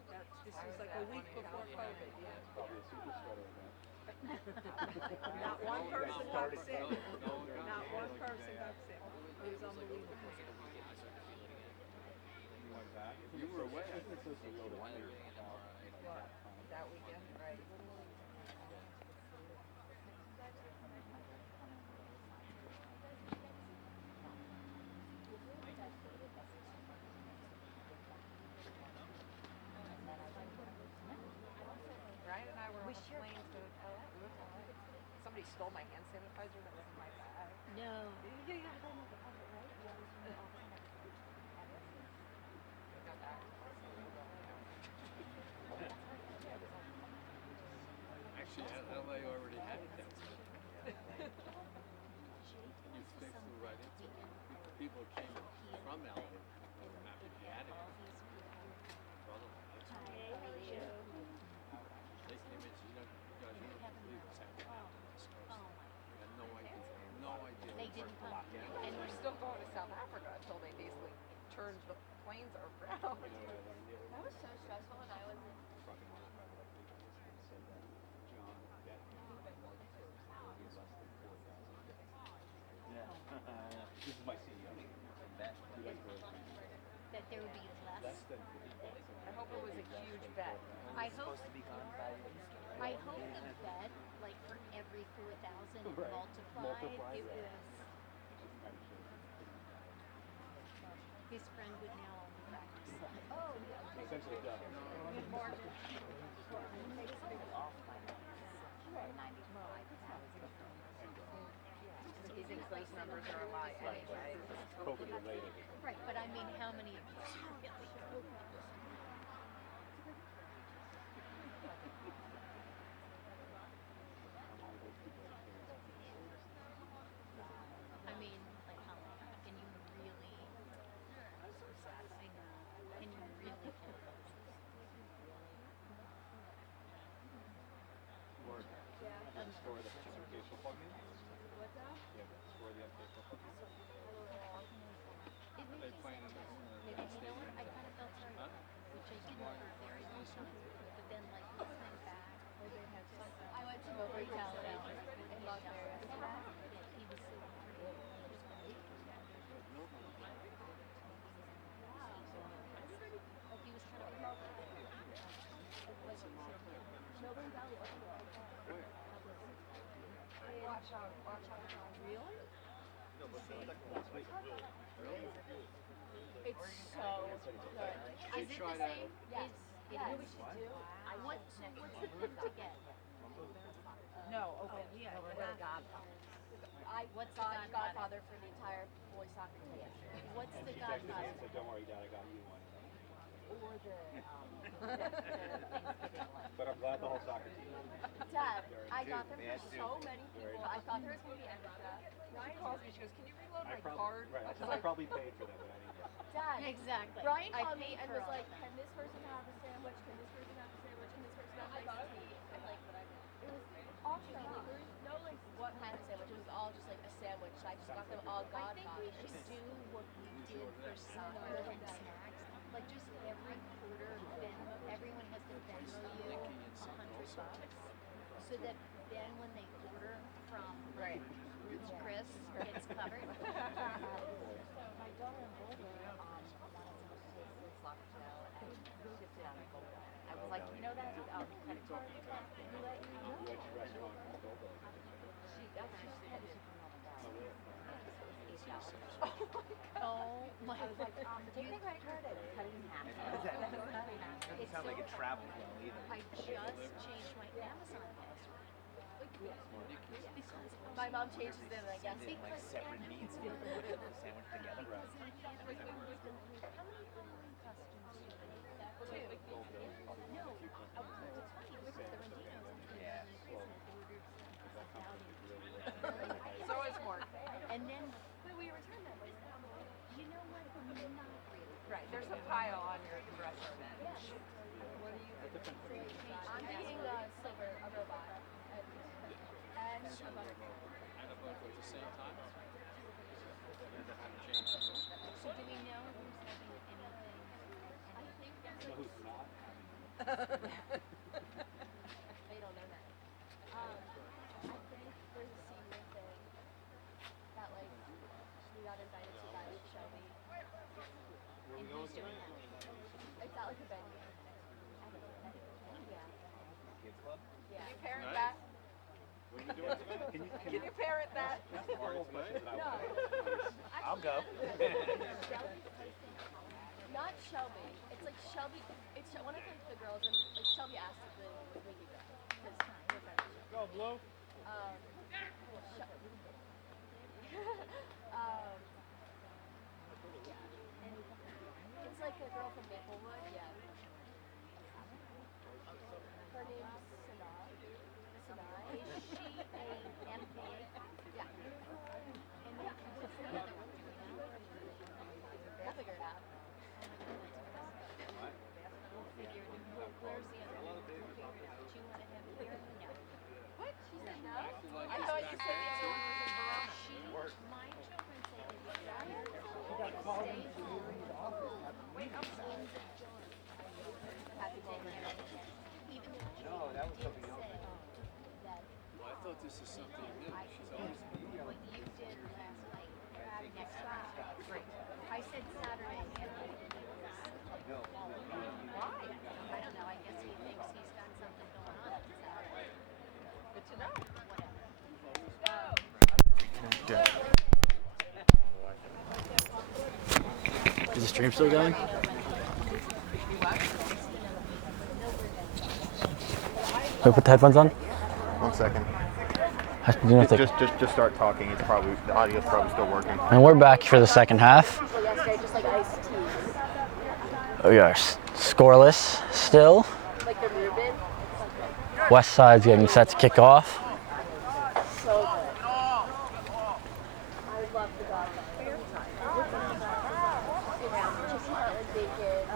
This was like a week before COVID. Yeah. Probably a super spreader event. Not one person got sick. Not one person got sick. It was unbelievable. You went back. You were away. I think it's supposed to go to Wonder. What? That weekend, right? Ryan and I were on a plane to LA. Somebody stole my hand sanitizer that was in my bag. No. Yeah. Got back. Actually, LA already had it down. You fixed it right into it. People came from LA were happy to get it. Brother, they came in, you know, guys, you don't believe what's happening out on the West Coast. I had no idea. No idea. They didn't come. And we're still going to South Africa until they basically turned the planes around. That was so stressful when I was in. This is my CEO. That there would be Less less. than I hope it was a huge bet. I hope he bet like for every 4,000 Right. multiplied. It right. was his friend would now only practice. Oh yeah. essentially done. He thinks those numbers are a lie anyway. COVID related. Right, but I mean, how many? I mean, like how many? Can you really? Can you really? Word. Store the educational plug in? What's that? Yeah, store the educational plug in. It They makes playing in sense. the Maybe you know what? I kind of felt sorry, for him, which I didn't for a very long time. But then, like, listening back, I went to a retail sale in Las Vegas. he was so like he was trying to Melbourne Valley. Watch out, watch out. Really? It's so good. Is it the same? Yes. It Yes. is. We should do. What's the pick to get? No, okay. Yeah, the Godfather. What's the Godfather? Godfather for the entire boys soccer team. What's the She texted me and Godfather? said, don't worry, Dad, I got you one. Or the Thanksgiving one? But I'm glad the whole soccer team. Dad, I got them They had for to. so many people. I thought there was going to be extra. Ryan calls me, she goes, can you reload my probably, card? right, I said I probably paid for them, but I didn't get them. Dad, Exactly. Brian I called me paid and for was all like, of can this person have a sandwich? Can this person have a sandwich? Can this person have iced tea? And like, it was awesome. There was no like what kind of sandwich. It was all just like a sandwich. So I just got them all Godfather. soccer and snacks. Like just every quarter, everyone has to Venmo you $100, so that then when they order from Chris, it's covered. My daughter in Boulder wanted to go to the soccer show and shipped it on a Boulder. I was like, you know that credit card you let you know? You actually restaurant in Boulder. She had to ship from Alabama. Oh, really? Oh my I was like, take the credit card and cut it in half. Doesn't sound like it travels well either. I just changed my Amazon password. Because my mom changes it, and I guess. Like separate meats and put it sandwiched together. How many online costumes do you make? Two. No, I was funny because the Rendinos Yeah. So it's more. and then we return them. You know what? Not really. Right, there's a pile on your dresser then. What do you I'm thinking silver, a robot. And a butterfly. And a both at the same time? So do we know who's having anything? I think there's You know who's not? they don't know that. I think there's a senior thing that like we got invited to by Shelby. And who's doing that? It's at like a venue. Yeah. Kids club? Yeah. Can you parent that? What are you doing tonight? Can you parent that? That's the whole question that I No. want. I'll go. Not Shelby. It's like Shelby. It's one of the girls, and like Shelby asked if we could go because we're friends. Go, Blue. It's like a girl from Maplewood. Yeah. Her name's Sanaa. Sanaa. Is she a MKA? Yeah. And then what's the other one? We'll figure it out. Where's the other one? Do you want him here? No. What? She said no? I thought you said the other one was in Verona. My children say that the driver stays home in the dorm. Happy Take birthday. care of him. Even though No, that was something else. that Well, I thought this is something new. She's always what you did last night, next Saturday. Great. I said Saturday. No. Why? I don't know. I guess he thinks he's got something going on Saturday. Good to know. Is the stream still going? Can we put the headphones on? 1 second. You don't think- Just start talking. It's probably the audio's probably still working. And we're back for the second half. So yesterday, just like iced tea. We are scoreless still. Like the Reuben. West Side's getting set to kick off. So good. I love the dog. Just Heartland bacon,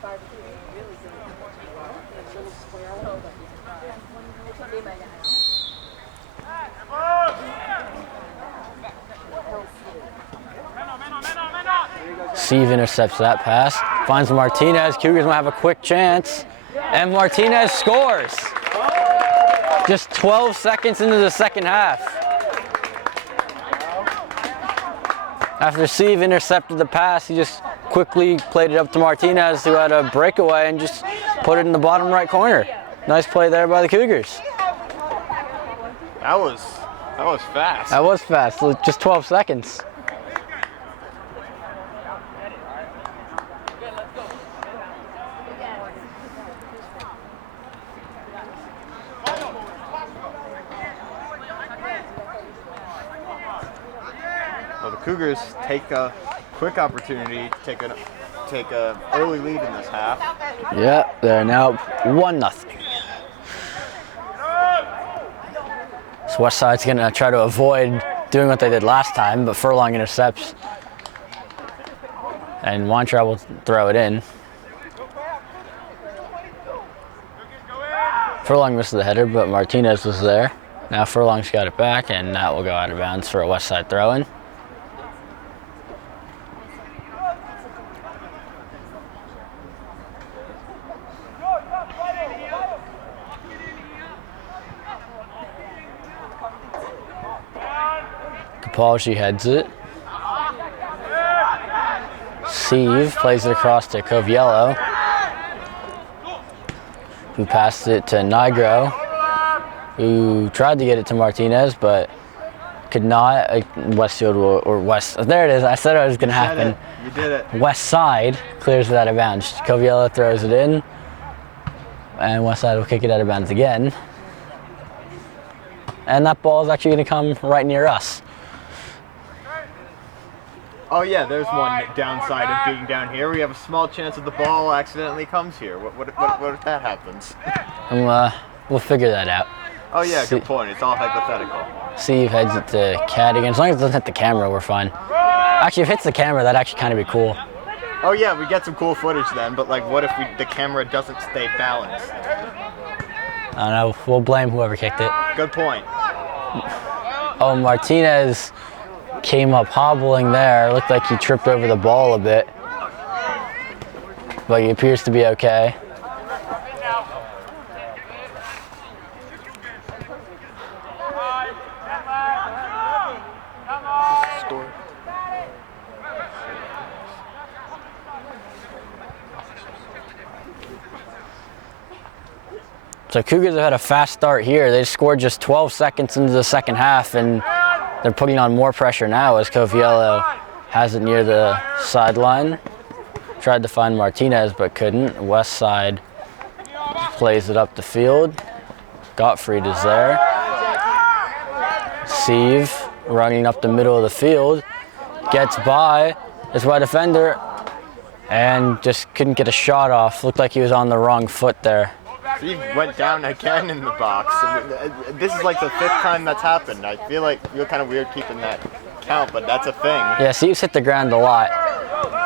barbecue, really good. Little square. So good. It's what they might have. Steve intercepts that pass. Finds Martinez. Cougars might have a quick chance. And Martinez scores. Just 12 seconds into the second half. After Steve intercepted the pass, he just quickly played it up to Martinez, who had a breakaway and just put it in the bottom right corner. Nice play there by the Cougars. That was fast. That was fast, just 12 seconds. Well, the Cougars take a quick opportunity to take a early lead in this half. Yep, they're now 1-0. So West Side's gonna try to avoid doing what they did last time, but Furlong intercepts. And Weintraub will throw it in. Furlong missed the header, but Martinez was there. Now Furlong's got it back, and that will go out of bounds for a West Side throw-in. Kapalji heads it. Sieve plays it across to Coviello, who passed it to Nigro, who tried to get it to Martinez, but could not. Westfield or West. There it is. I said it was going to happen. You did it. West side clears it out of bounds. Coviello throws it in, and West side will kick it out of bounds again. And that ball is actually going to come right near us. Oh yeah, there's one downside of being down here. We have a small chance that the ball accidentally comes here. What if that happens? We'll figure that out. Oh yeah, good point. It's all hypothetical. Steve heads it to Cadigan. As long as it doesn't hit the camera, we're fine. Actually, if it hits the camera, that'd actually kind of be cool. Oh yeah, we get some cool footage then, but like what if the camera doesn't stay balanced? I don't know. We'll blame whoever kicked it. Good point. Oh, Martinez came up hobbling there. Looked like he tripped over the ball a bit. But he appears to be okay. So Cougars have had a fast start here. They scored just 12 seconds into the second half, and they're putting on more pressure now as Coviello has it near the sideline. Tried to find Martinez, but couldn't. West side plays it up the field. Gottfried is there. Sieve running up the middle of the field. Gets by his right defender and just couldn't get a shot off. Looked like he was on the wrong foot there. He went down again in the box. I mean, this is like the 5th time that's happened. I feel like you're kind of weird keeping that count, but that's a thing. Yeah, Sieve's hit the ground a lot.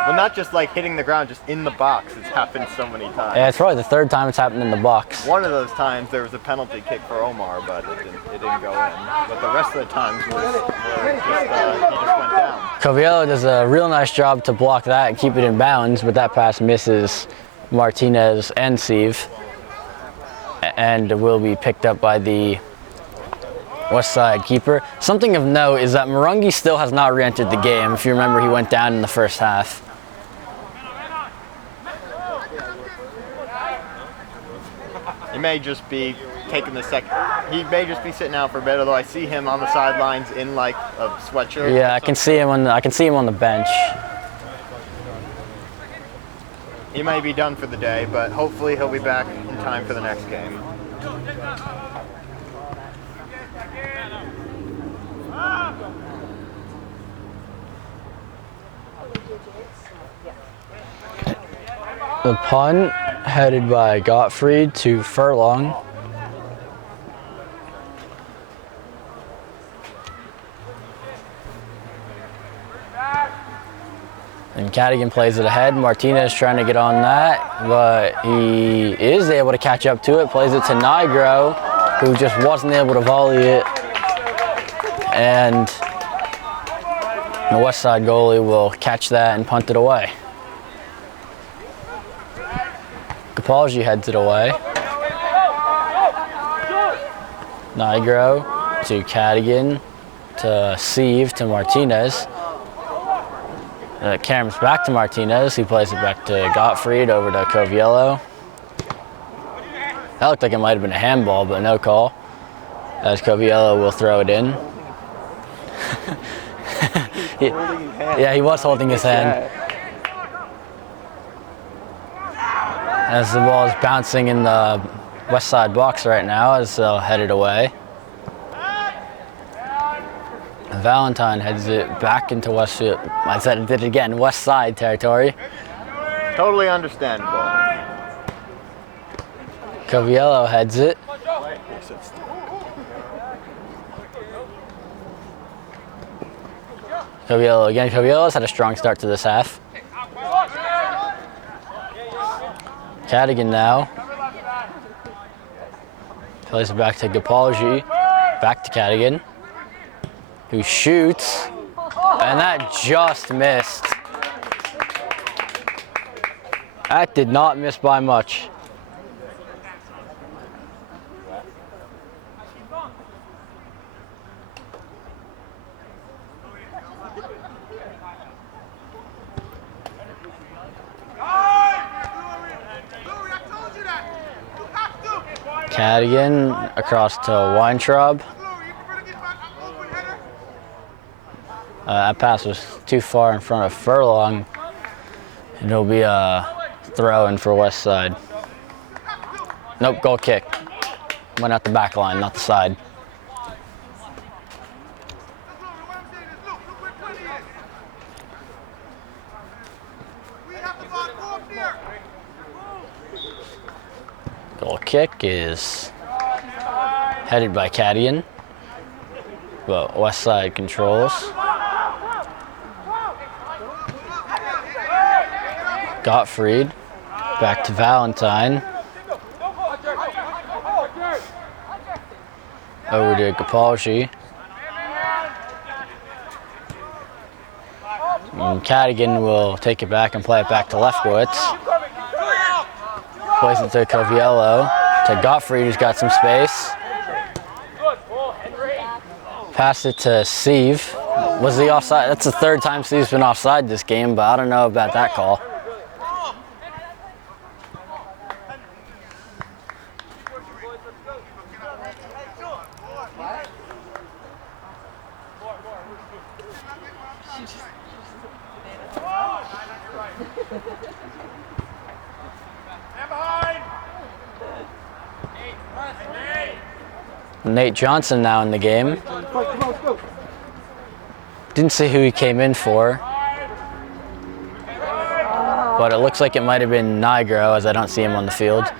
Well, not just like hitting the ground, just in the box. It's happened so many times. Yeah, it's probably the 3rd time it's happened in the box. One of those times there was a penalty kick for Omar, but it didn't go in. But the rest of the times he just went down. Coviello does a real nice job to block that and keep it in bounds, but that pass misses Martinez and Sieve, and will be picked up by the West Side keeper. Something of note is that Marungi still has not re-entered the game. If you remember, he went down in the first half. He may just be taking the second. He may just be sitting out for a bit. Although I see him on the sidelines in like a sweatshirt. Yeah, I can see him on the bench. He may be done for the day, but hopefully he'll be back in time for the next game. The punt headed by Gottfried to Furlong. And Cadigan plays it ahead. Martinez trying to get on that, but he is able to catch up to it. Plays it to Nigro, who just wasn't able to volley it. And the West Side goalie will catch that and punt it away. Kapalji heads it away. Nigro to Cadigan, to Sieve, to Martinez. Cameron's back to Martinez. He plays it back to Gottfried, over to Coviello. That looked like it might have been a handball, but no call. As Coviello will throw it in. Yeah, he was holding his hand. As the ball is bouncing in the West Side box right now, as they'll head it away. Valentine heads it back into Westfield. I said it did it again, West Side territory. Totally understandable. Coviello heads it. Coviello again. Coviello's had a strong start to this half. Cadigan now. Plays it back to Gapalji. Back to Cadigan, who shoots, and that just missed. That did not miss by much. Cadigan across to Weintraub. That pass was too far in front of Furlong, and it'll be a throw in for West Side. Nope, goal kick. Went out the back line, not the side. Goal kick is headed by Cadigan, but West Side controls. Gottfried, back to Valentine. Over to Kapalji. And Cadigan will take it back and play it back to Lefkowitz. Plays it to Coviello. To Gottfried, who's got some space. Pass it to Sieve. Was the offside? That's the third time Sieve's been offside this game, but I don't know about that call. Nate Johnson now in the game. Didn't see who he came in for, but it looks like it might have been Nigro, as I don't see him on the field.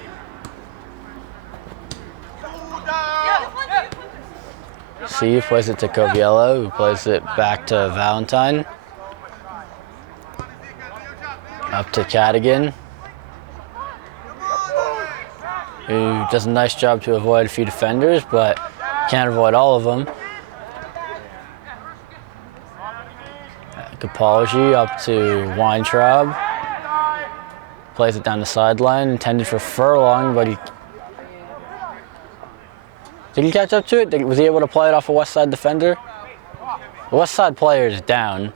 Sieve plays it to Coviello, who plays it back to Valentine. Up to Cadigan, who does a nice job to avoid a few defenders, but can't avoid all of them. Kapalji up to Weintraub. Plays it down the sideline, intended for Furlong, but he... Did he catch up to it? Was he able to play it off a West Side defender? The West Side player is down.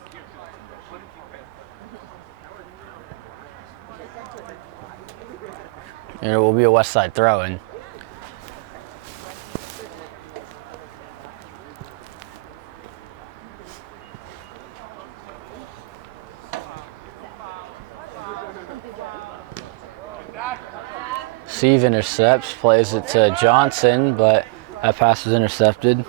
And it will be a West Side throw-in. Sieve intercepts, plays it to Johnson, but that pass was intercepted.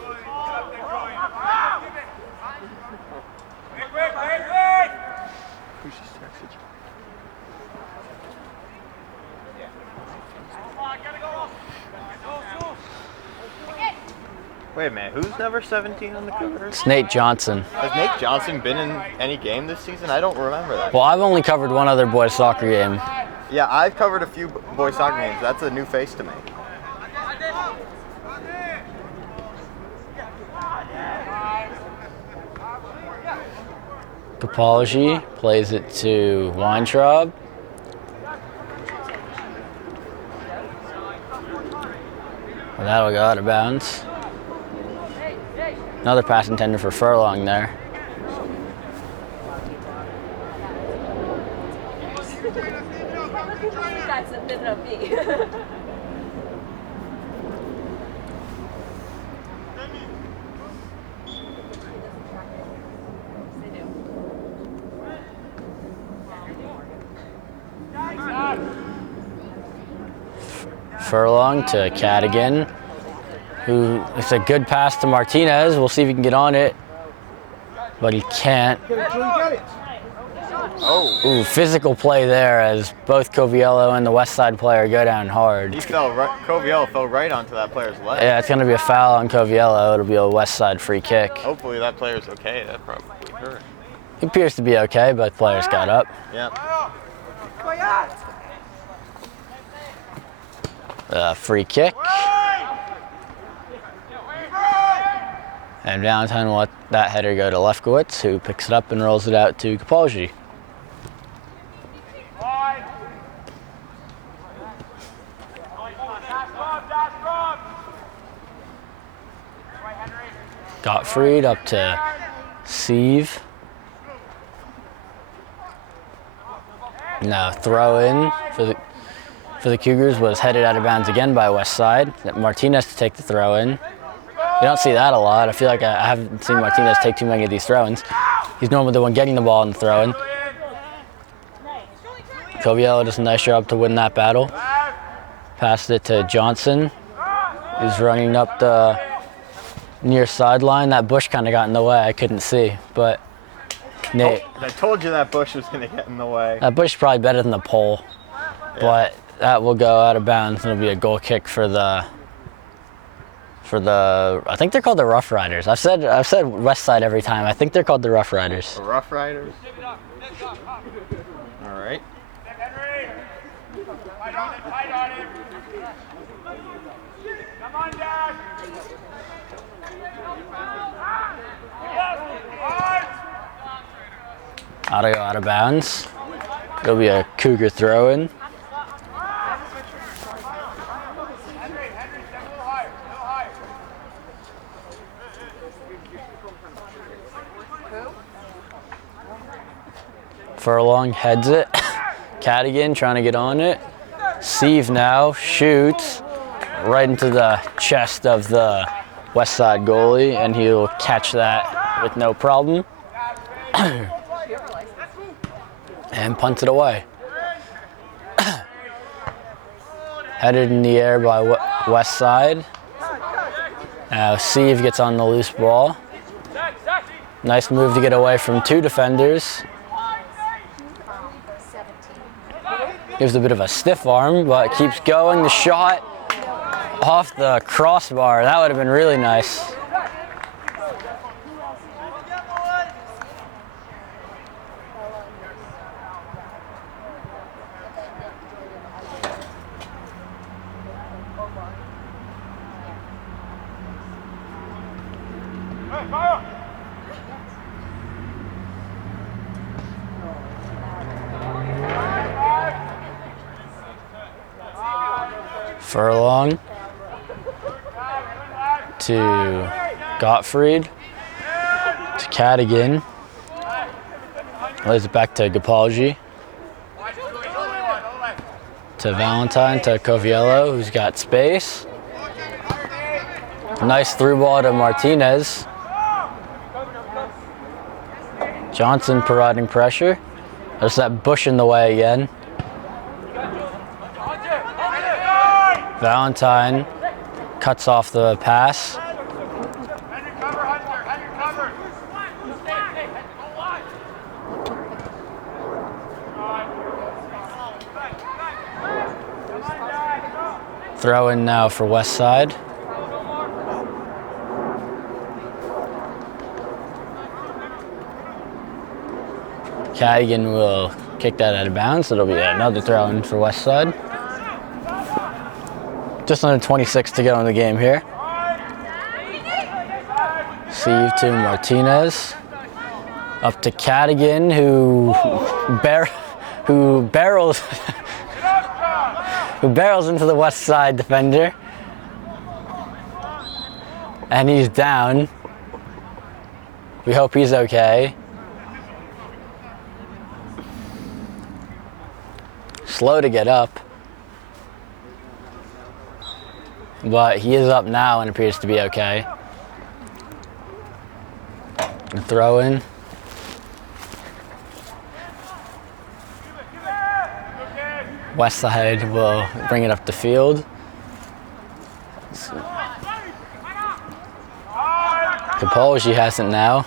Wait a minute, who's number 17 on the cover? It's Nate Johnson. Has Nate Johnson been in any game this season? I don't remember that. Well, I've only covered one other boys soccer game. Yeah, I've covered a few boys soccer games. That's a new face to me. Kapalji plays it to Weintraub. And that'll go out of bounds. Another pass intended for Furlong there. Furlong to Cadigan, who it's a good pass to Martinez. We'll see if he can get on it, but he can't. Oh. Ooh, physical play there as both Coviello and the West Side player go down hard. Coviello fell right onto that player's leg. Yeah, it's going to be a foul on Coviello. It'll be a West Side free kick. Hopefully that player's okay. That probably hurt. He appears to be okay. Both players got up. Yeah. Free kick. And Valentine will let that header go to Lefkowitz, who picks it up and rolls it out to Kapalji. Gottfried up to Sieve. Now throw in for the for the Cougars was headed out of bounds again by West Side. Martinez to take the throw in. You don't see that a lot. I feel like I haven't seen Martinez take too many of these throw-ins. He's normally the one getting the ball in the throw-in. Coviello does a nice job to win that battle. Passed it to Johnson. He's running up the near sideline. That bush kind of got in the way. I couldn't see, but Nate. I told you that bush was going to get in the way. That bush is probably better than the pole, but that will go out of bounds. It'll be a goal kick for the. I think they're called the Rough Riders. I've said West Side every time. I think they're called the Rough Riders. The Rough Riders. All right. Come on, Dad. Ought to go out of bounds. It'll be a Cougar throw-in. Furlong heads it. Cadigan trying to get on it. Sieve now shoots right into the chest of the West Side goalie, and he'll catch that with no problem. And punts it away. Headed in the air by West Side. Now Sieve gets on the loose ball. Nice move to get away from two defenders. Gives a bit of a stiff arm, but keeps going. The shot off the crossbar. That would have been really nice. Furlong to Gottfried to Cadigan. Lays it back to Gapalji. To Valentine to Coviello, who's got space. Nice through ball to Martinez. Johnson providing pressure. There's that bush in the way again. Valentine cuts off the pass. Throw in now for West Side. Cadigan will kick that out of bounds. It'll be another throw in for West Side. Just under 26 to go in the game here. Sieve to Martinez. Up to Cadigan, who barrels into the West Side defender. And he's down. We hope he's okay. Slow to get up. But he is up now and appears to be okay. A throw in. West Side will bring it up the field. Capolgi has it now.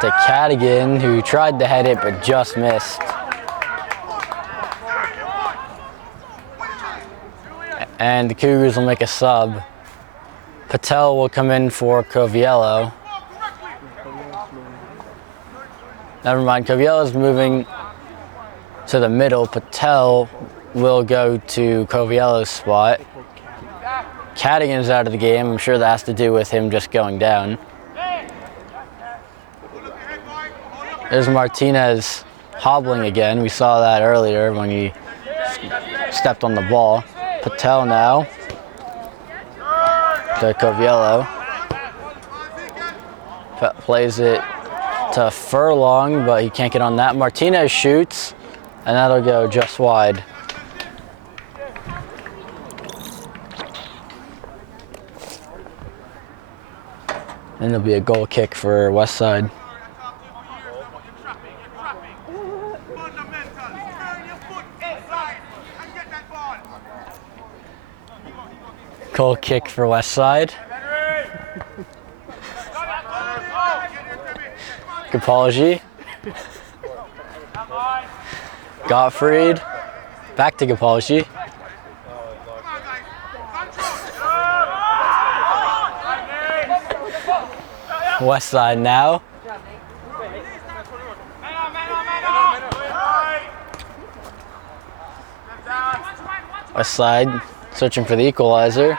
To Cadigan, who tried to head it but just missed. And the Cougars will make a sub. Patel will come in for Coviello. Never mind, Coviello's moving to the middle. Patel will go to Coviello's spot. Cadigan's out of the game. I'm sure that has to do with him just going down. There's Martinez hobbling again. We saw that earlier when he stepped on the ball. Patel now to Coviello. Plays it to Furlong, but he can't get on that. Martinez shoots. and that'll go just wide. And it'll be a goal kick for West Side. Goal kick for West Side. Gapalji. Gottfried. Back to Gapalji. West Side now. West Side searching for the equalizer.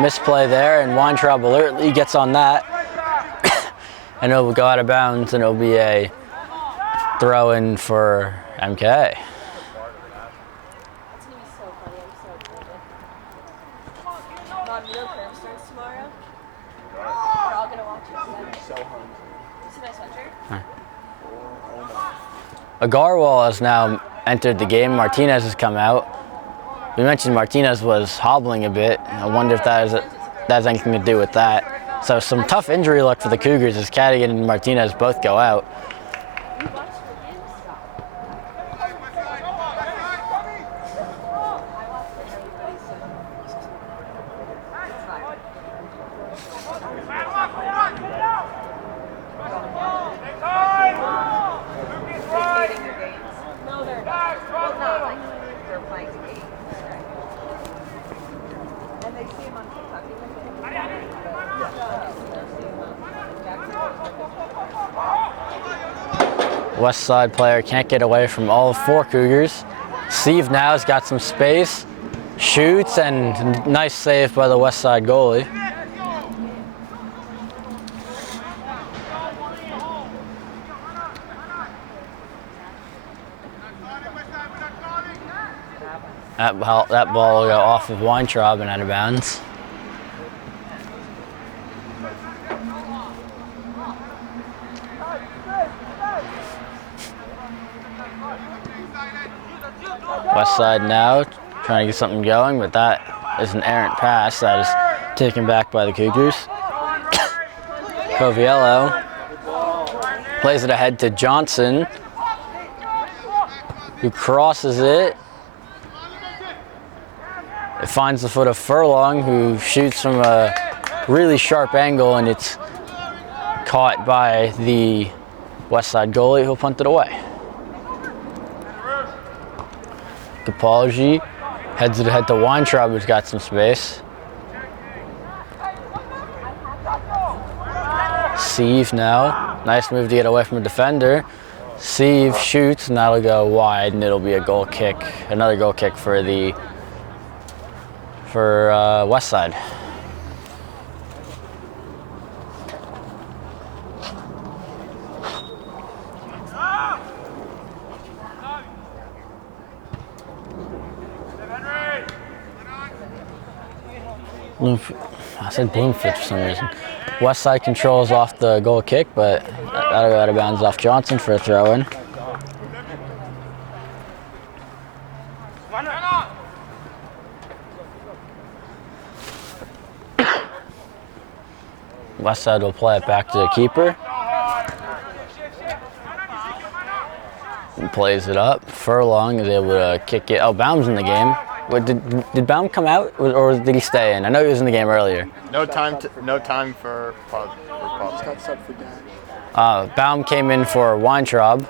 Misplay there, and Weintraub alertly gets on that. And it'll go out of bounds, and it'll be a throw-in for MKA. It's gonna be so funny. I'm so excited. Mom, you know Curve starts tomorrow? We're all gonna watch it together. So hungry. You see my sweatshirt? Agarwal has now entered the game. Martinez has come out. We mentioned Martinez was hobbling a bit. I wonder if that has anything to do with that. So some tough injury luck for the Cougars as Cadigan and Martinez both go out. No, they're not. Well, not like they're playing to games. And they see him on TikTok. West Side player can't get away from all four Cougars. Steve now has got some space, shoots, and nice save by the West Side goalie. That ball will go off of Weintraub and out of bounds. West Side now trying to get something going, but that is an errant pass that is taken back by the Cougars. Coviello plays it ahead to Johnson, who crosses it. It finds the foot of Furlong, who shoots from a really sharp angle, and it's caught by the West Side goalie, who'll punt it away. Gapalji heads it ahead to Weintraub, who's got some space. Sieve now. Nice move to get away from a defender. Sieve shoots, and that'll go wide, and it'll be a goal kick. Another goal kick for West Side. I said Bloomfield for some reason. West Side controls off the goal kick, but that'll go out of bounds off Johnson for a throw-in. West Side will play it back to the keeper. And plays it up. Furlong is able to kick it. Oh, Baum's in the game. What, did Baum come out, or did he stay in? I know he was in the game earlier. No time for pause. Got sub for Dan. Baum came in for Weintraub.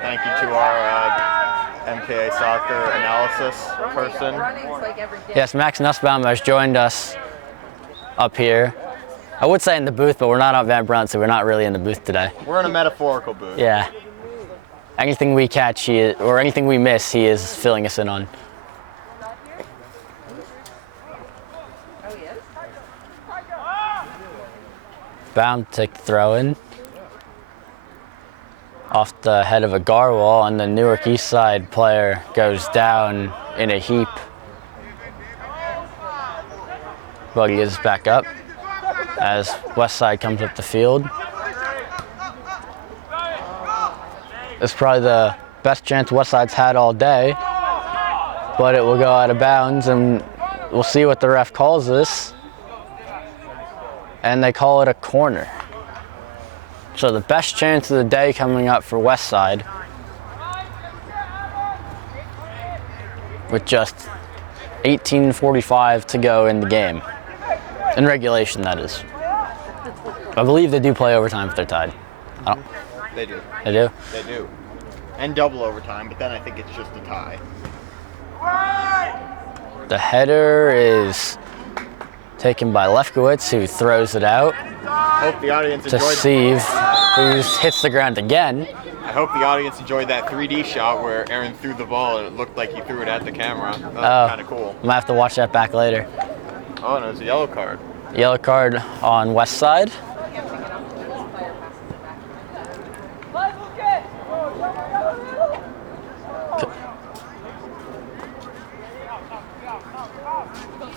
Thank you to our MKA soccer analysis person. Yes, Max Nussbaum has joined us up here. I would say in the booth, but we're not on Van Brunt, so we're not really in the booth today. We're in a metaphorical booth. Yeah. Anything we catch, or anything we miss, he is filling us in on. Baum to take the throw in. Off the head of a Garwal, and the Newark East Side player goes down in a heap. Buggy is back up as West Side comes up the field. It's probably the best chance Westside's had all day, but it will go out of bounds, and we'll see what the ref calls this. And they call it a corner. So the best chance of the day coming up for Westside, with just 18:45 to go in the game. In regulation, that is. I believe they do play overtime if they're tied. They do. They do? They do. And double overtime, but then I think it's just a tie. The header is taken by Lefkowitz, who throws it out Hope the audience to enjoyed Steve, who hits the ground again. I hope the audience enjoyed that 3D shot where Aaron threw the ball and it looked like he threw it at the camera. That was kind of cool. I might have to watch that back later. Oh, no, it's a yellow card. Yellow card on West Side.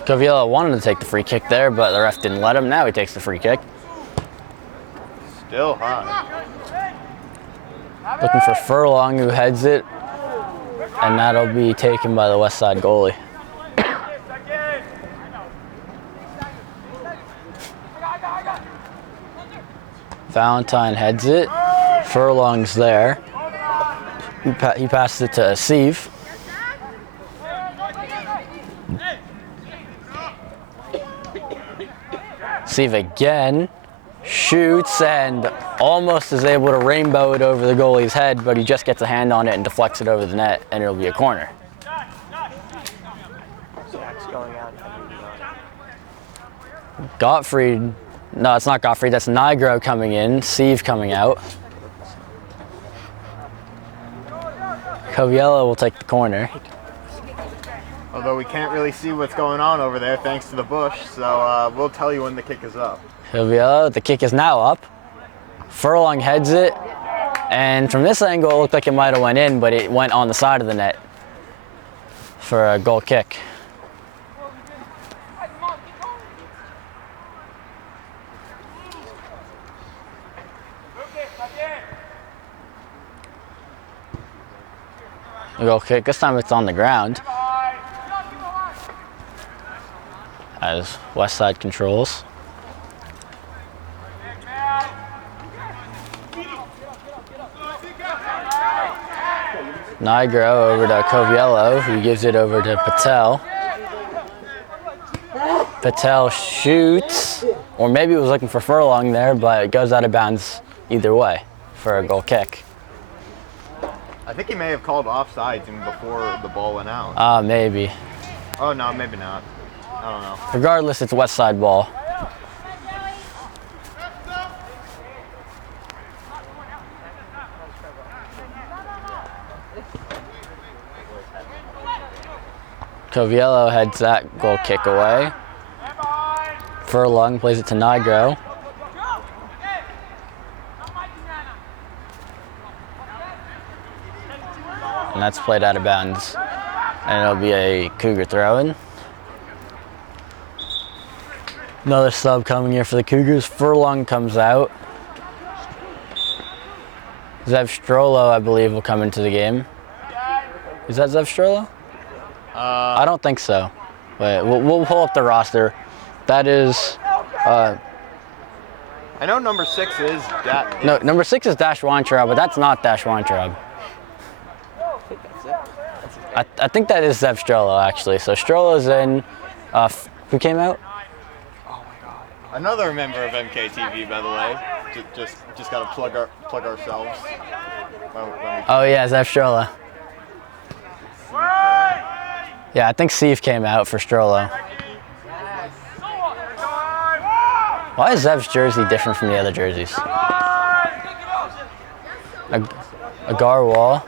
Coviello wanted to take the free kick there, but the ref didn't let him. Now he takes the free kick. Still hot. Looking for Furlong, who heads it, and that'll be taken by the West Side goalie. Valentine heads it. Furlong's there. He passed it to Steve. Steve again shoots and almost is able to rainbow it over the goalie's head, but he just gets a hand on it and deflects it over the net, and it'll be a corner. Gottfried, no, it's not Gottfried, that's Nigro coming in, Steve coming out. Coviello will take the corner. Although we can't really see what's going on over there thanks to the bush, so we'll tell you when the kick is up. Coviello, the kick is now up. Furlong heads it, and from this angle it looked like it might have went in, but it went on the side of the net for a goal kick. A goal kick, this time it's on the ground, as West Side controls. Nigro over to Coviello, who gives it over to Patel. Patel shoots, or maybe he was looking for Furlong there, but it goes out of bounds either way for a goal kick. I think he may have called offsides even before the ball went out. Maybe. Oh, no, maybe not. I don't know. Regardless, it's West Side ball. Coviello heads that goal kick away. Furlong plays it to Nigro. And that's played out of bounds. And it'll be a Cougar throw-in. Another sub coming here for the Cougars. Furlong comes out. Zev Strollo, I believe, will come into the game. Is that Zev Strollo? I don't think so. Wait, we'll pull up the roster. That is... I know number 6 is... No, number 6 is Dash Weintraub, but that's not Dash Weintraub. I think that is Zev Strollo, actually. So Strollo's in. Who came out? Another member of MKTV, by the way. Just gotta plug ourselves. Oh yeah, Zev Strollo. Yeah, I think Steve came out for Strollo. Why is Zev's jersey different from the other jerseys? Agarwal.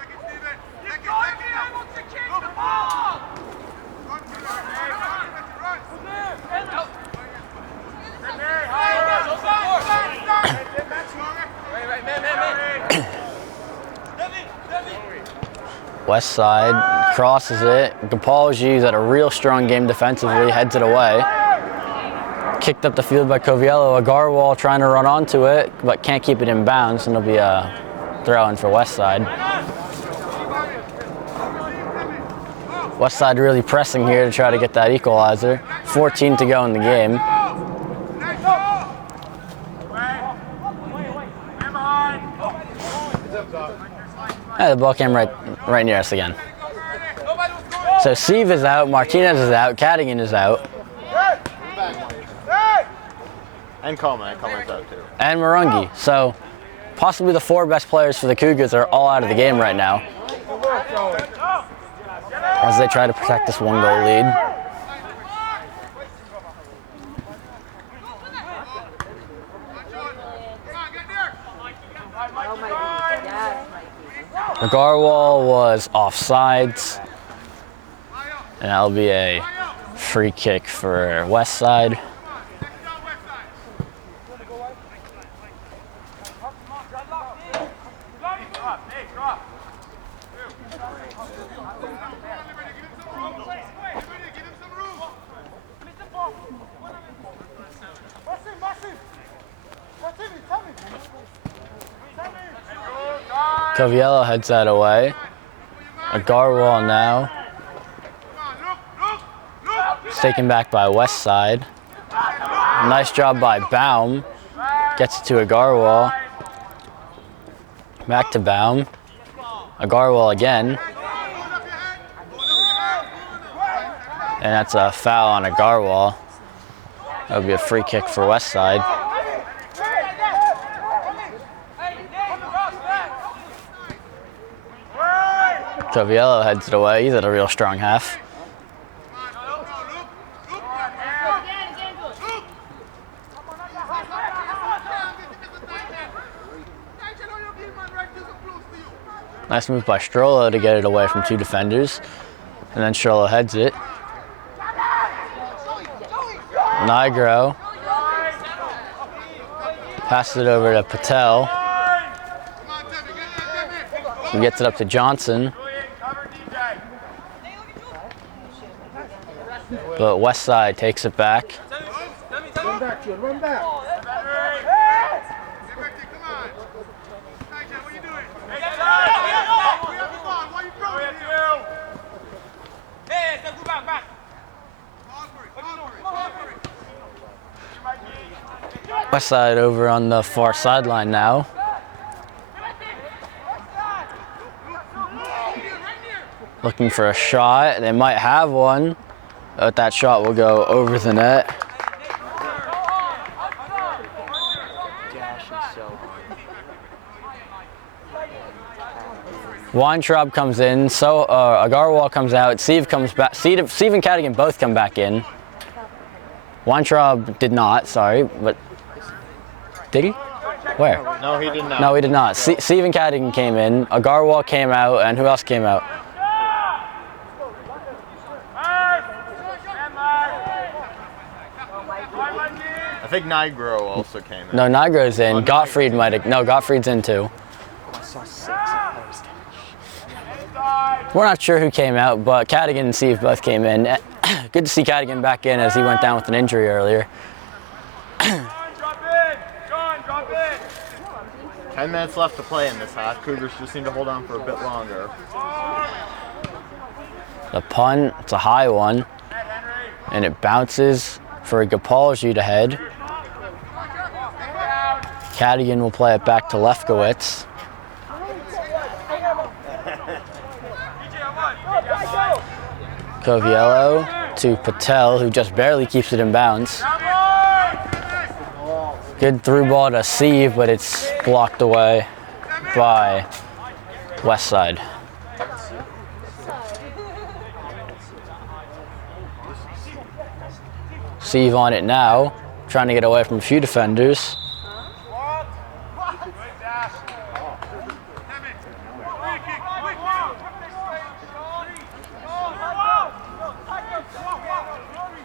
West Side crosses it. Gapalji's at a real strong game defensively, heads it away. Kicked up the field by Coviello. Agarwal trying to run onto it, but can't keep it in bounds, and it'll be a throw in for Westside. Westside really pressing here to try to get that equalizer. 14 to go in the game. The ball came right near us again. So Steve is out, Martinez is out, Cadigan is out. And Coleman's out too. And Marungi. So possibly the 4 best players for the Cougars are all out of the game right now, as they try to protect this 1-goal lead. Agarwal was offsides, and that'll be a free kick for Westside. Coviello heads that away. Agarwal now. It's taken back by Westside. Nice job by Baum. Gets it to Agarwal. Back to Baum. Agarwal again. And that's a foul on Agarwal. That would be a free kick for Westside. Coviello heads it away. He's at a real strong half. Nice move by Strollo to get it away from 2 defenders. And then Strollo heads it. Nigro passes it over to Patel. He gets it up to Johnson. But Westside takes it back. Run back, Jim, run back. Westside over on the far sideline now. Looking for a shot. They might have one, but that shot will go over the net. Weintraub comes in, so Agarwal comes out, Steve comes back. Steve and Cadigan both come back in. Weintraub did not, sorry, but did he? Where? No, he did not. No, he did not. Steve and Cadigan came in, Agarwal came out, and who else came out? I think Nigro also came in. No, Nigro's in. Gottfried might have. No, Gottfried's in too. I saw 6 opposed. We're not sure who came out, but Cadigan and Steve both came in. Good to see Cadigan back in as he went down with an injury earlier. 10 minutes left to play in this half. Cougars just need to hold on for a bit longer. The punt, it's a high one, and it bounces for Gapalju to head. Cadigan will play it back to Lefkowitz. Coviello to Patel, who just barely keeps it in bounds. Good through ball to Steve, but it's blocked away by Westside. Steve on it now, trying to get away from a few defenders.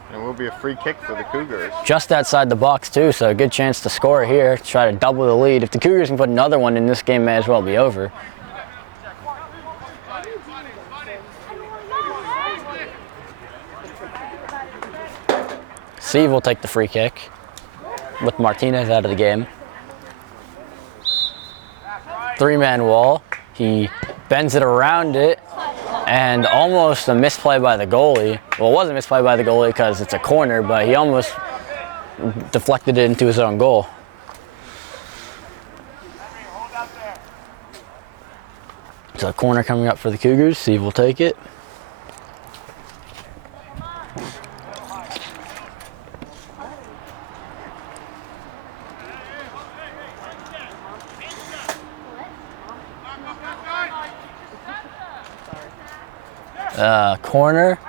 And it will be a free kick for the Cougars. Just outside the box too, so a good chance to score here, to try to double the lead. If the Cougars can put another one in, this game may as well be over. Steve will take the free kick with Martinez out of the game. three-man wall. He bends it around it, and almost a misplay by the goalie. Well, it wasn't a misplay by the goalie because it's a corner, but he almost deflected it into his own goal. So a corner coming up for the Cougars. Steve will take it. Corner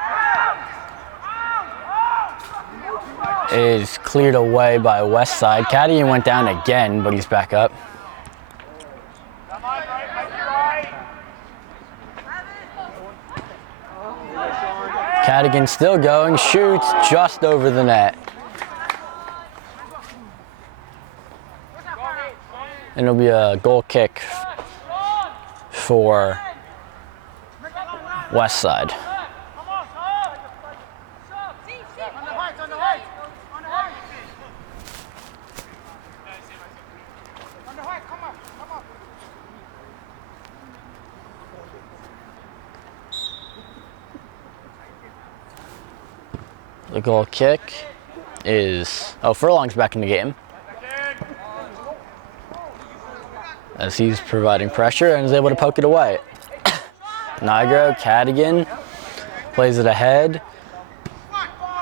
is cleared away by West Side. Cadigan went down again, but he's back up. Cadigan still going, shoots just over the net. And it'll be a goal kick for West Side. The goal kick is, Furlong's back in the game, as he's providing pressure and is able to poke it away. Nigro, Cadigan plays it ahead.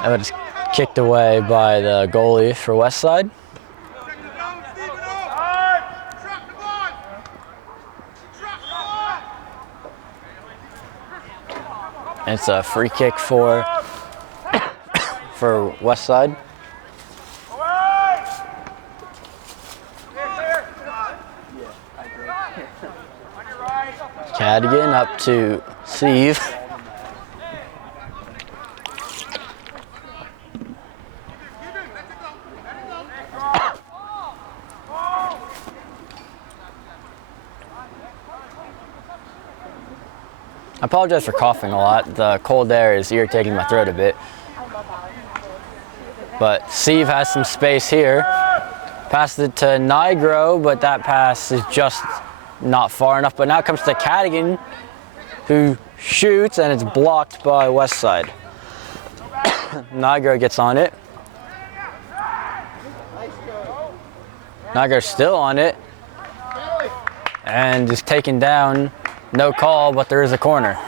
That was kicked away by the goalie for West Side. It's a free kick for West Side. Cadigan up to Steve. I apologize for coughing a lot. The cold air is irritating my throat a bit. But Steve has some space here. Passed it to Nigro, but that pass is just not far enough. But now it comes to Cadigan, who shoots, and it's blocked by West Side. Nigro gets on it. Nigro's still on it, and is taken down. No call, but there is a corner.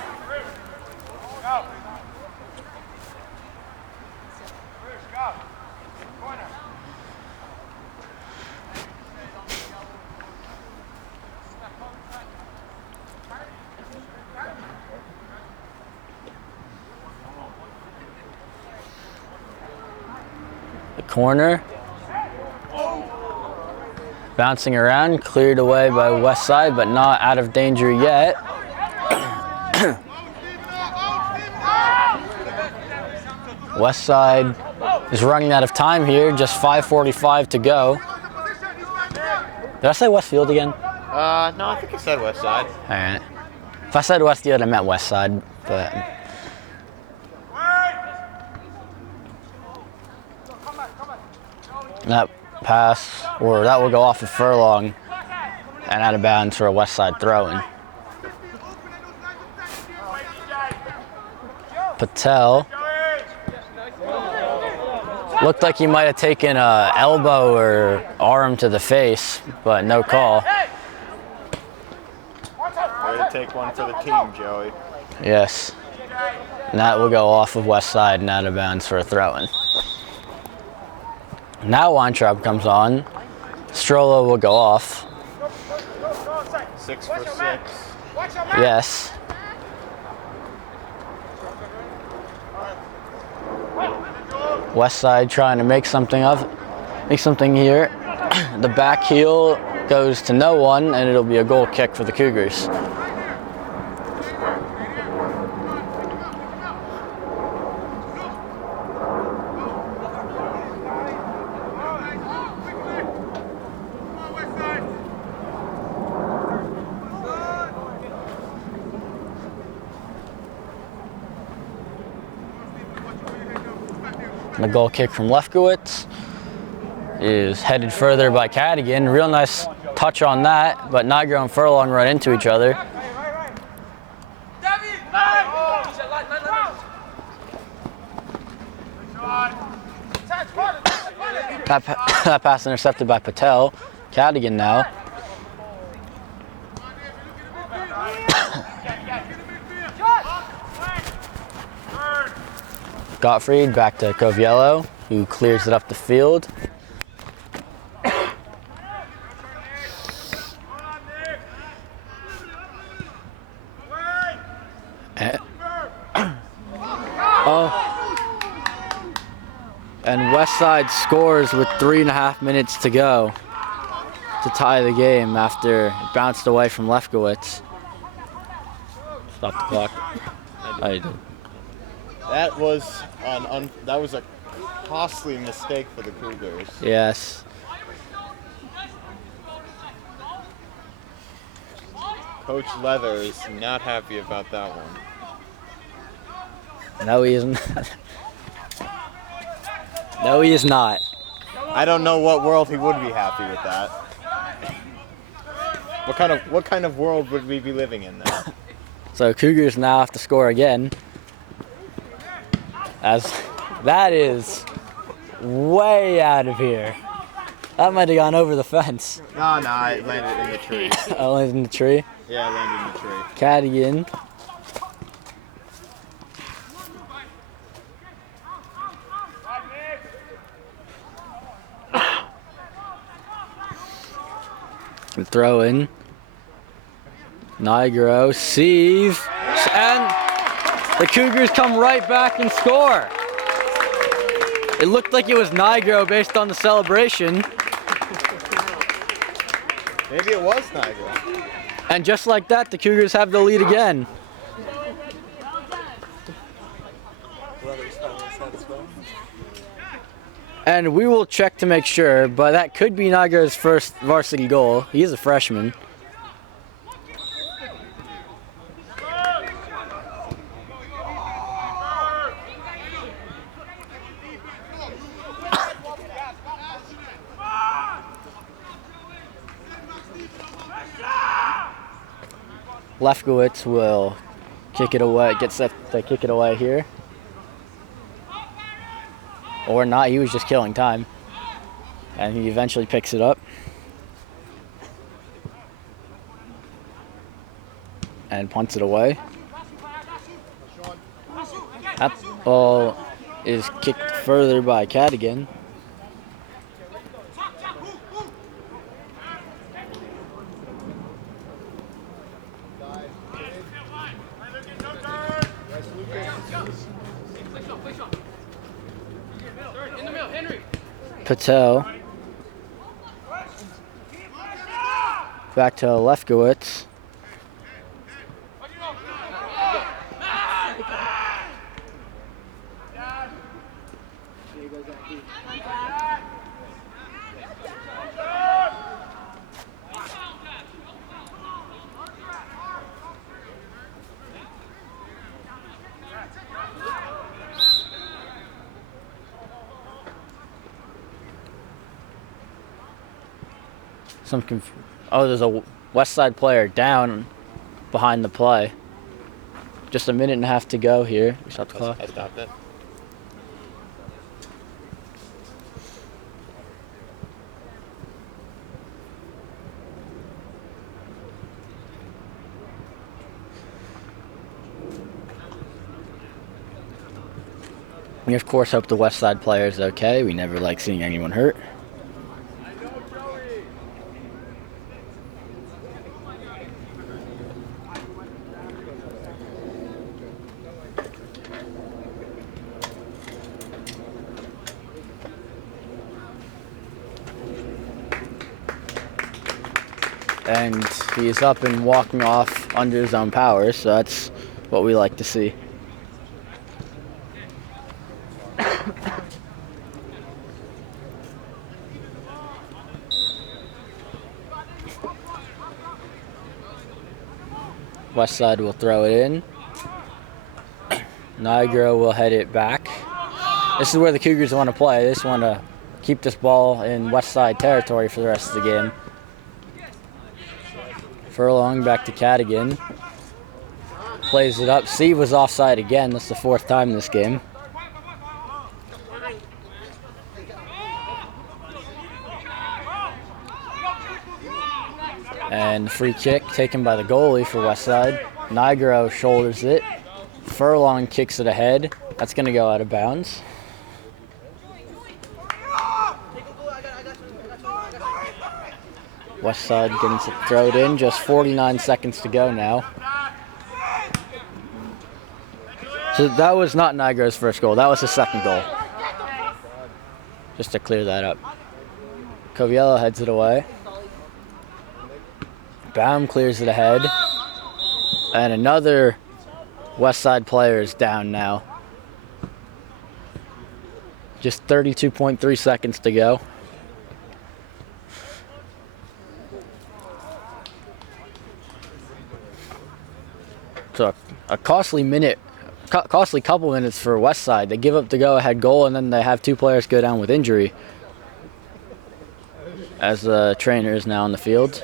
The corner. Bouncing around, cleared away by West Side, but not out of danger yet. West Side is running out of time here, just 5:45 to go. Did I say Westfield again? No, I think I said West Side. All right. If I said Westfield, I meant West Side, but... That pass, or that will go off of Furlong and out of bounds for a West Side throw-in. Patel looked like he might have taken an elbow or arm to the face, but no call. Way to take one for the team, Joey. Yes. And that will go off of West Side and out of bounds for a throw-in. Now Weintraub comes on. Strollo will go off. 6 for 6. Yes. West Side trying to make something here. The back heel goes to no one, and it'll be a goal kick for the Cougars. The goal kick from Lefkowitz is headed further by Cadigan. Real nice touch on that, but Nigro and Furlong run into each other. That pass intercepted by Patel. Cadigan now. Gottfried back to Coviello, who clears it up the field. And Westside scores with 3.5 minutes to go to tie the game after it bounced away from Lefkowitz. Stop the clock. Oh, you did. That was that was a costly mistake for the Cougars. Yes. Coach Leather is not happy about that one. No, he isn't. No, he is not. I don't know what world he would be happy with that. What kind of world would we be living in then? So Cougars now have to score again. As that is way out of here. That might have gone over the fence. No, it landed in the tree. Oh, landed in the tree? Yeah, it landed in the tree. Cadigan. The throw in. Nigro, Steve, and the Cougars come right back and score. It looked like it was Nigro based on the celebration. Maybe it was Nigro. And just like that, the Cougars have the lead again. And we will check to make sure, but that could be Nigro's first varsity goal. He is a freshman. Lefkowitz will kick it away, gets set to kick it away here. Or not, he was just killing time. And he eventually picks it up. And punts it away. That ball is kicked further by Cadigan. Patel. Back to Lefkowitz. Oh, there's a West Side player down behind the play. Just a minute and a half to go here. We stopped the clock. I stopped it. We of course hope the West Side player is okay. We never like seeing anyone hurt. And he's up and walking off under his own power, so that's what we like to see. West Side will throw it in. Nigro will head it back. This is where the Cougars want to play. They just want to keep this ball in West Side territory for the rest of the game. Furlong back to Cadigan. Plays it up. C was offside again. That's the 4th time in this game. And free kick taken by the goalie for Westside. Nigro shoulders it. Furlong kicks it ahead. That's going to go out of bounds. Westside getting it thrown in. Just 49 seconds to go now. So that was not Nigro's first goal. That was his second goal. Just to clear that up. Coviello heads it away. Baum clears it ahead. And another Westside player is down now. Just 32.3 seconds to go. So a costly couple minutes for Westside. They give up the go-ahead goal, and then they have 2 players go down with injury. As the trainer is now on the field.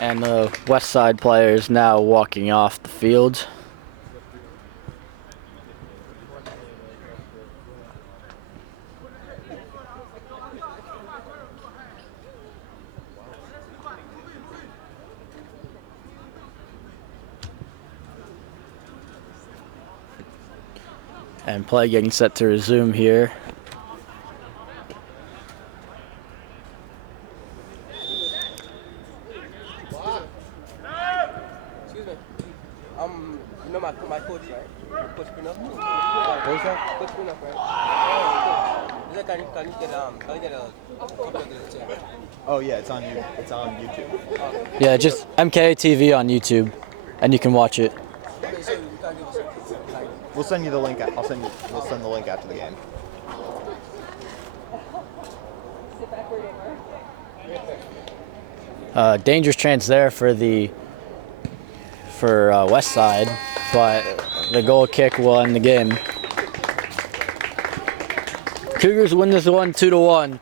And the West Side players now walking off the field. And play getting set to resume here. Excuse me. You know my coach, right? Coach Pinot. Who's that? Coach Pinot, right? Can you get a copy of the chair? Oh yeah, it's on YouTube. Yeah, just MKA TV on YouTube, and you can watch it. Okay, so you can give us a We'll send you the link. We'll send the link after the game. Dangerous chance there for West Side, but the goal kick will end the game. Cougars win this one 2-1.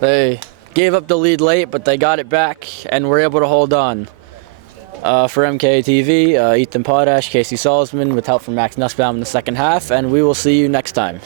They gave up the lead late, but they got it back and were able to hold on. For MKA TV, Ethan Potash, Casey Salzman, with help from Max Nussbaum in the second half, and we will see you next time.